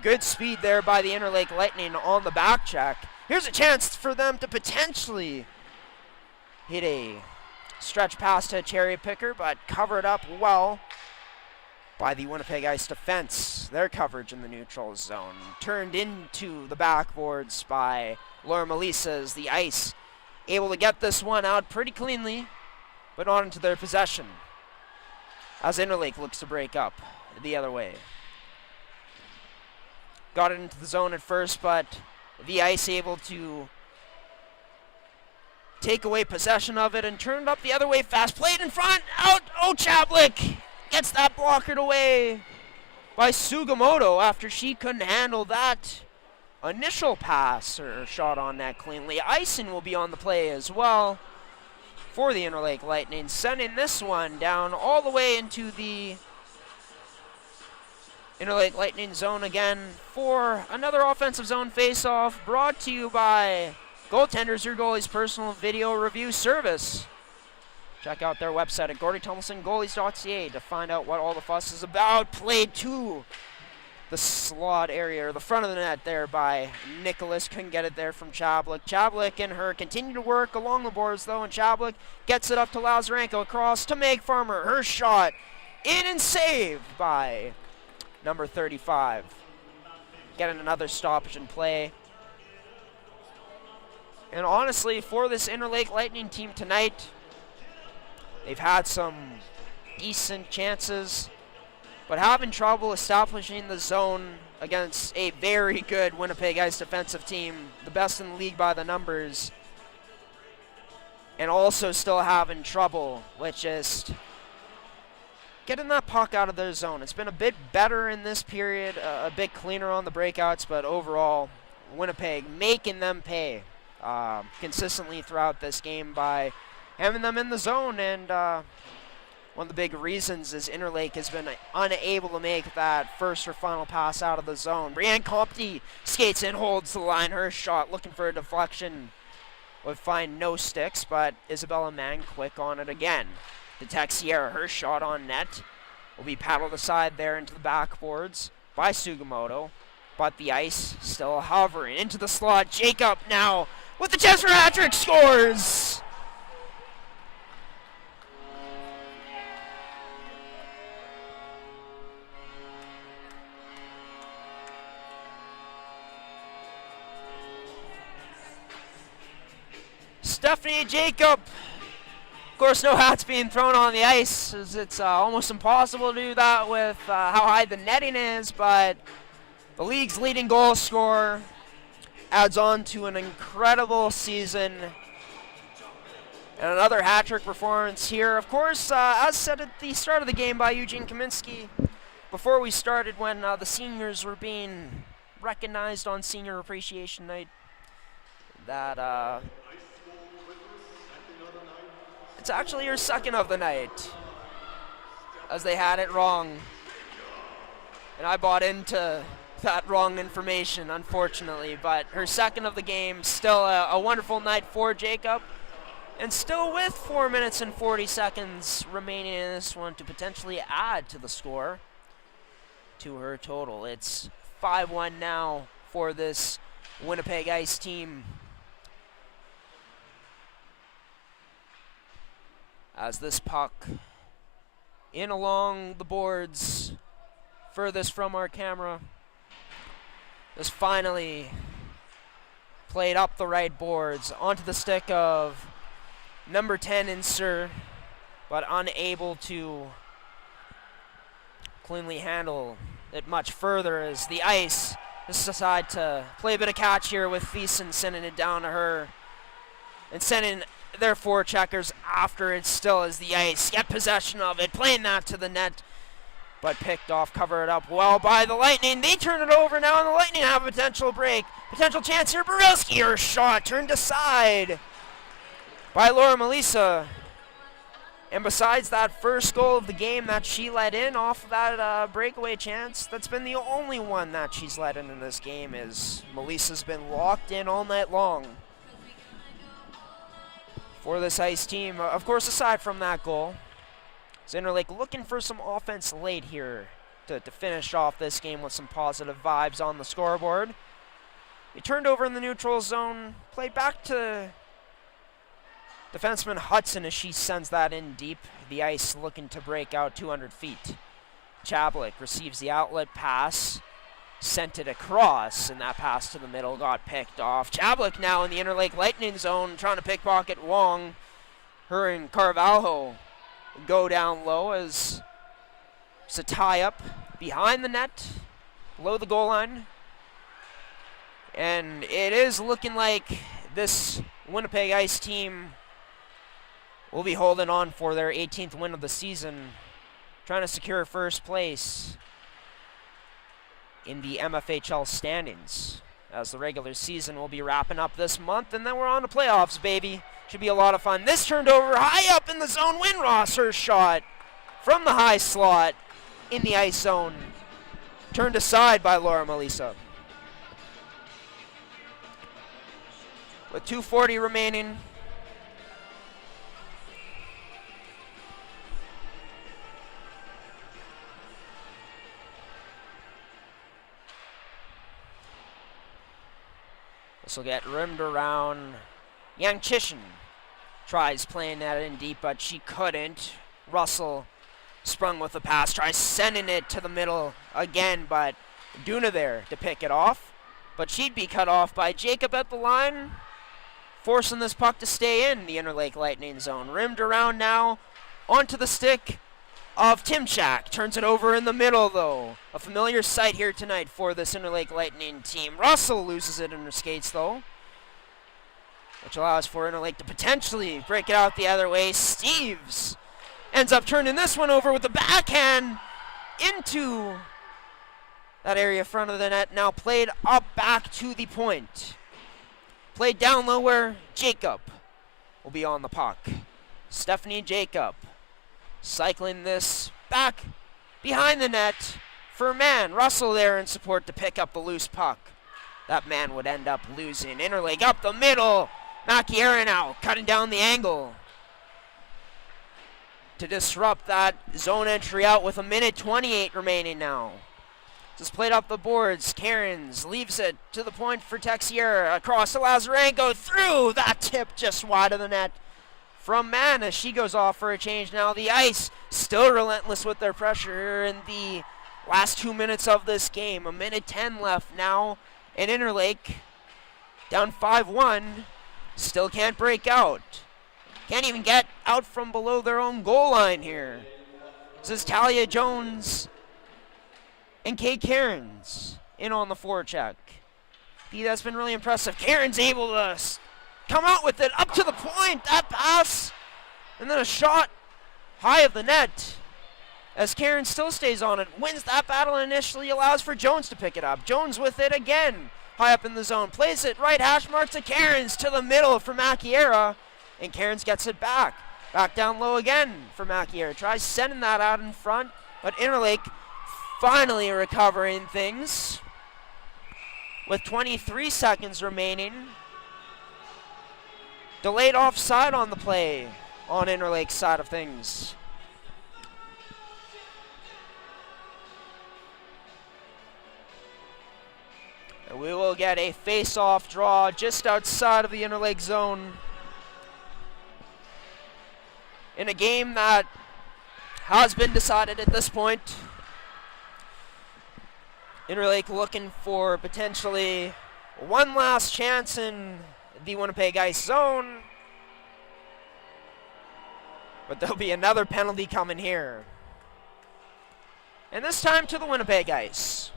Good speed there by the Interlake Lightning on the back check. Here's a chance for them to potentially hit a stretch pass to a cherry picker, but covered up well by the Winnipeg Ice defense. Their coverage in the neutral zone turned into the backboards by Laura Melissa, as the Ice able to get this one out pretty cleanly, but not into their possession, as Interlake looks to break up the other way. Got it into the zone at first, but the Ice able to take away possession of it and turned up the other way fast. Played in front, out, Chablik gets that blockered away by Sugimoto after she couldn't handle that initial pass or shot on net cleanly. Ison will be on the play as well for the Interlake Lightning, sending this one down all the way into the Interlake Lightning zone again for another offensive zone face-off, brought to you by Goaltenders, your goalie's personal video review service. Check out their website at GordieTumblesonGoalies.ca to find out what all the fuss is about. Played to the slot area, or the front of the net there by Nicholas. Couldn't get it there from Chablik. Chablik and her continue to work along the boards though, and Chablik gets it up to Lazarenko across to Meg Farmer. Her shot in and saved by number 35. Getting another stoppage in play. And honestly, for this Interlake Lightning team tonight, they've had some decent chances, but having trouble establishing the zone against a very good Winnipeg Ice defensive team, the best in the league by the numbers, and also still having trouble with just getting that puck out of their zone. It's been a bit better in this period, a bit cleaner on the breakouts, but overall, Winnipeg making them pay consistently throughout this game by having them in the zone, and one of the big reasons is Interlake has been unable to make that first or final pass out of the zone. Brianne Compte skates in, holds the line. Her shot looking for a deflection would find no sticks, but Isabella Mann quick on it again. Detects Sierra. Her shot on net will be paddled aside there into the backboards by Sugimoto, but the Ice still hovering into the slot. Jacob now with the chance for a hat-trick, scores! Stephanie Jacob. Of course, no hats being thrown on the ice, as it's almost impossible to do that with how high the netting is, but the league's leading goal scorer adds on to an incredible season. And another hat-trick performance here. Of course, as said at the start of the game by Eugene Kaminsky, before we started, when the seniors were being recognized on Senior Appreciation Night, that it's actually her second of the night, as they had it wrong. And I bought into that wrong information, unfortunately. But her second of the game, still a wonderful night for Jacob. And still with 4 minutes and 40 seconds remaining in this one to potentially add to the score to her total. It's 5-1 now for this Winnipeg Ice team, as this puck in along the boards furthest from our camera is finally played up the right boards onto the stick of number 10 Insur, but unable to cleanly handle it much further, as the Ice just decide to play a bit of catch here with Thiessen sending it down to her and sending their forecheckers after it still, as the Ice get possession of it, playing that to the net, but picked off, covered up well by the Lightning. They turn it over now, and the Lightning have a potential break. Potential chance here. Borelski, her shot turned aside by Laura Melissa. And besides that first goal of the game that she let in off of that breakaway chance, that's been the only one that she's let in this game, is Melissa's been locked in all night long for this Ice team. Of course, aside from that goal, Interlake looking for some offense late here to finish off this game with some positive vibes on the scoreboard. He turned over in the neutral zone, played back to defenseman Hudson as she sends that in deep. The Ice looking to break out 200 feet. Chablik receives the outlet pass, sent it across, and that pass to the middle got picked off. Chablik now in the Interlake Lightning zone, trying to pickpocket Wong. Her and Carvalho go down low, as it's a tie-up behind the net, below the goal line. And it is looking like this Winnipeg Ice team will be holding on for their 18th win of the season, trying to secure first place in the MFHL standings, as the regular season will be wrapping up this month, and then we're on to playoffs, baby. Should be a lot of fun. This turned over high up in the zone. Winross, her shot from the high slot in the ice zone. Turned aside by Laura Melissa. With 2:40 remaining. This will get rimmed around. Yang Chishin tries playing that in deep, but she couldn't. Russell sprung with the pass, tries sending it to the middle again, but Duna there to pick it off. But she'd be cut off by Jacob at the line, forcing this puck to stay in the Interlake Lightning zone. Rimmed around now, onto the stick of Timchak. Turns it over in the middle, though. A familiar sight here tonight for this Interlake Lightning team. Russell loses it in her skates, though, which allows for Interlake to potentially break it out the other way. Steves ends up turning this one over with the backhand into that area in front of the net. Now played up back to the point. Played down low where Jacob will be on the puck. Stephanie Jacob cycling this back behind the net for man. Russell there in support to pick up the loose puck. That man would end up losing. Interlake up the middle. Macchiera now cutting down the angle to disrupt that zone entry out with 1:28 remaining now. Just played up the boards. Cairns leaves it to the point for Texier. Across to Lazarenko. Through. That tip just wide of the net from Man as she goes off for a change now. The Ice still relentless with their pressure here in the last 2 minutes of this game. 1:10 left now. And Interlake down 5-1. Still can't break out. Can't even get out from below their own goal line here. This is Talia Jones and Kay Cairns in on the forecheck. That's been really impressive. Cairns able to come out with it up to the point. That pass. And then a shot high of the net as Cairns still stays on it. Wins that battle and initially allows for Jones to pick it up. Jones with it again. High up in the zone. Plays it right hash mark to Cairns to the middle for Macchiera. And Cairns gets it back. Back down low again for Macchiera. Tries sending that out in front. But Interlake finally recovering things with 23 seconds remaining. Delayed offside on the play on Interlake's side of things. And we will get a face-off draw just outside of the Interlake zone in a game that has been decided at this point. Interlake looking for potentially one last chance in the Winnipeg Ice zone. But there'll be another penalty coming here. And this time to the Winnipeg Ice.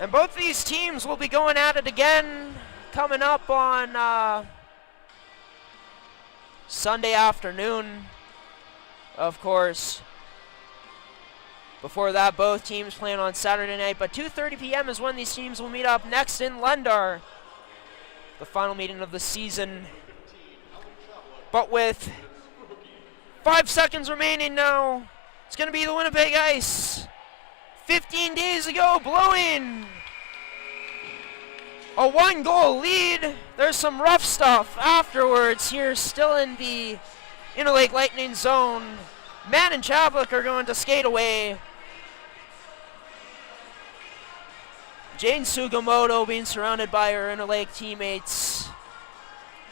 And both these teams will be going at it again coming up on Sunday afternoon, of course. Before that, both teams playing on Saturday night, but 2:30 p.m. is when these teams will meet up next in Lendar. The final meeting of the season. But with 5 seconds remaining now, it's going to be the Winnipeg Ice. 15 days ago, blowing a 1-goal lead. There's some rough stuff afterwards here, still in the Interlake Lightning zone. Mann and Chavlik are going to skate away. Jane Sugimoto being surrounded by her Interlake teammates.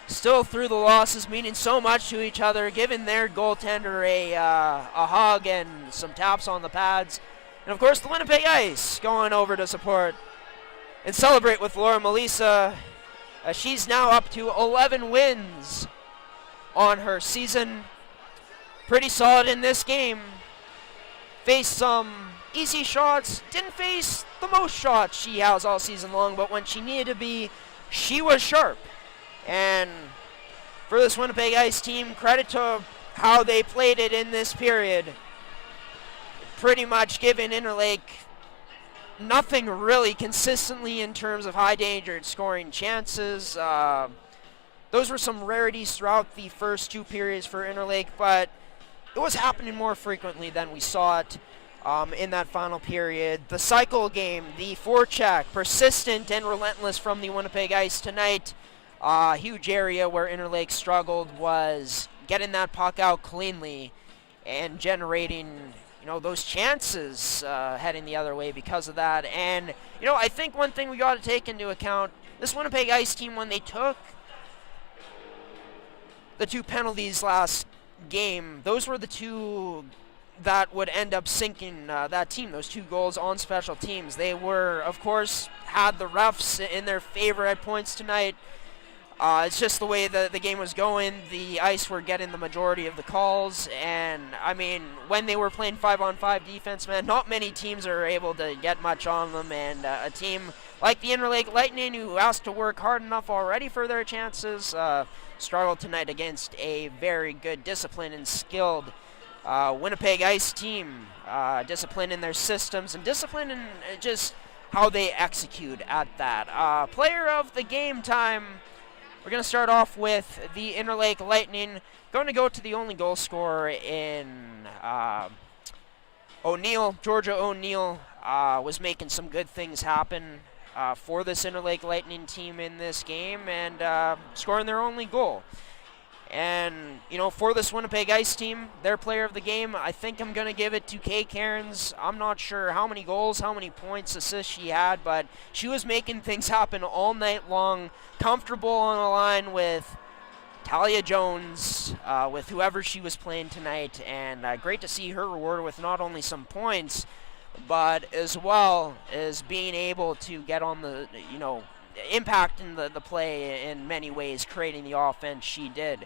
Still through the losses, meaning so much to each other, giving their goaltender a hug and some taps on the pads. And of course the Winnipeg Ice going over to support and celebrate with Laura Melissa. She's now up to 11 wins on her season. Pretty solid in this game. Faced some easy shots. Didn't face the most shots she has all season long, but when she needed to be, she was sharp. And for this Winnipeg Ice team, credit to how they played it in this period. Pretty much giving Interlake nothing really consistently in terms of high danger scoring chances. Those were some rarities throughout the first two periods for Interlake, but it was happening more frequently than we saw it in that final period. The cycle game, the forecheck, persistent and relentless from the Winnipeg Ice tonight. Huge area where Interlake struggled was getting that puck out cleanly and generating, those chances heading the other way because of that. And, I think one thing we got to take into account, this Winnipeg Ice team, when they took the two penalties last game, those were the two that would end up sinking that team, those 2 goals on special teams. They were, of course, had the refs in their favor at points tonight. It's just the way the game was going. The Ice were getting the majority of the calls, and I mean, when they were playing 5-on-5 defense, man, not many teams are able to get much on them, and a team like the Interlake Lightning, who has to work hard enough already for their chances, struggled tonight against a very good, disciplined and skilled Winnipeg Ice team. Discipline in their systems and discipline in just how they execute at that. Player of the game time. We're going to start off with the Interlake Lightning. Going to go to the only goal scorer in O'Neill. Georgia O'Neill was making some good things happen for this Interlake Lightning team in this game and scoring their only goal. And, for this Winnipeg Ice team, their player of the game, I think I'm going to give it to Kay Cairns. I'm not sure how many goals, how many points, assists she had, but she was making things happen all night long, comfortable on the line with Talia Jones, with whoever she was playing tonight, and great to see her rewarded with not only some points, but as well as being able to get on the, impacting the play in many ways, creating the offense she did.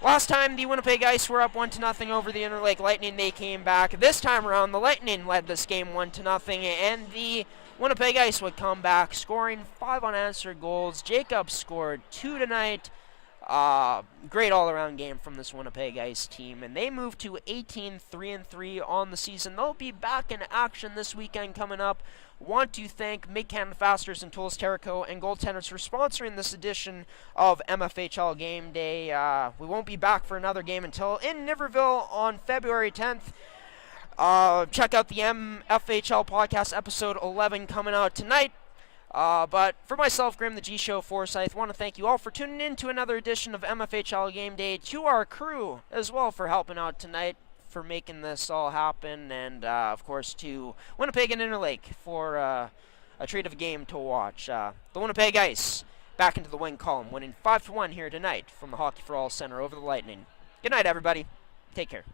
Last time the Winnipeg Ice were up 1-0 over the Interlake Lightning, they came back. This time around, the Lightning led this game 1-0, and the Winnipeg Ice would come back, scoring 5 unanswered goals. Jacobs scored 2 tonight. Great all-around game from this Winnipeg Ice team, and they move to 18-3-3 on the season. They'll be back in action this weekend coming up. Want to thank Mid-Canada Fasteners and Tools, Terrico, and Goaltenders for sponsoring this edition of MFHL Game Day. We won't be back for another game until in Niverville on February 10th. Check out the MFHL podcast episode 11 coming out tonight. But for myself, Grim, the GShow Forsyth, want to thank you all for tuning in to another edition of MFHL Game Day, to our crew as well for helping out tonight, for making this all happen, and of course to Winnipeg and Interlake for a treat of a game to watch. The Winnipeg Ice back into the win column, winning 5-1 here tonight from the Hockey for All Center over the Lightning. Good night, everybody. Take care.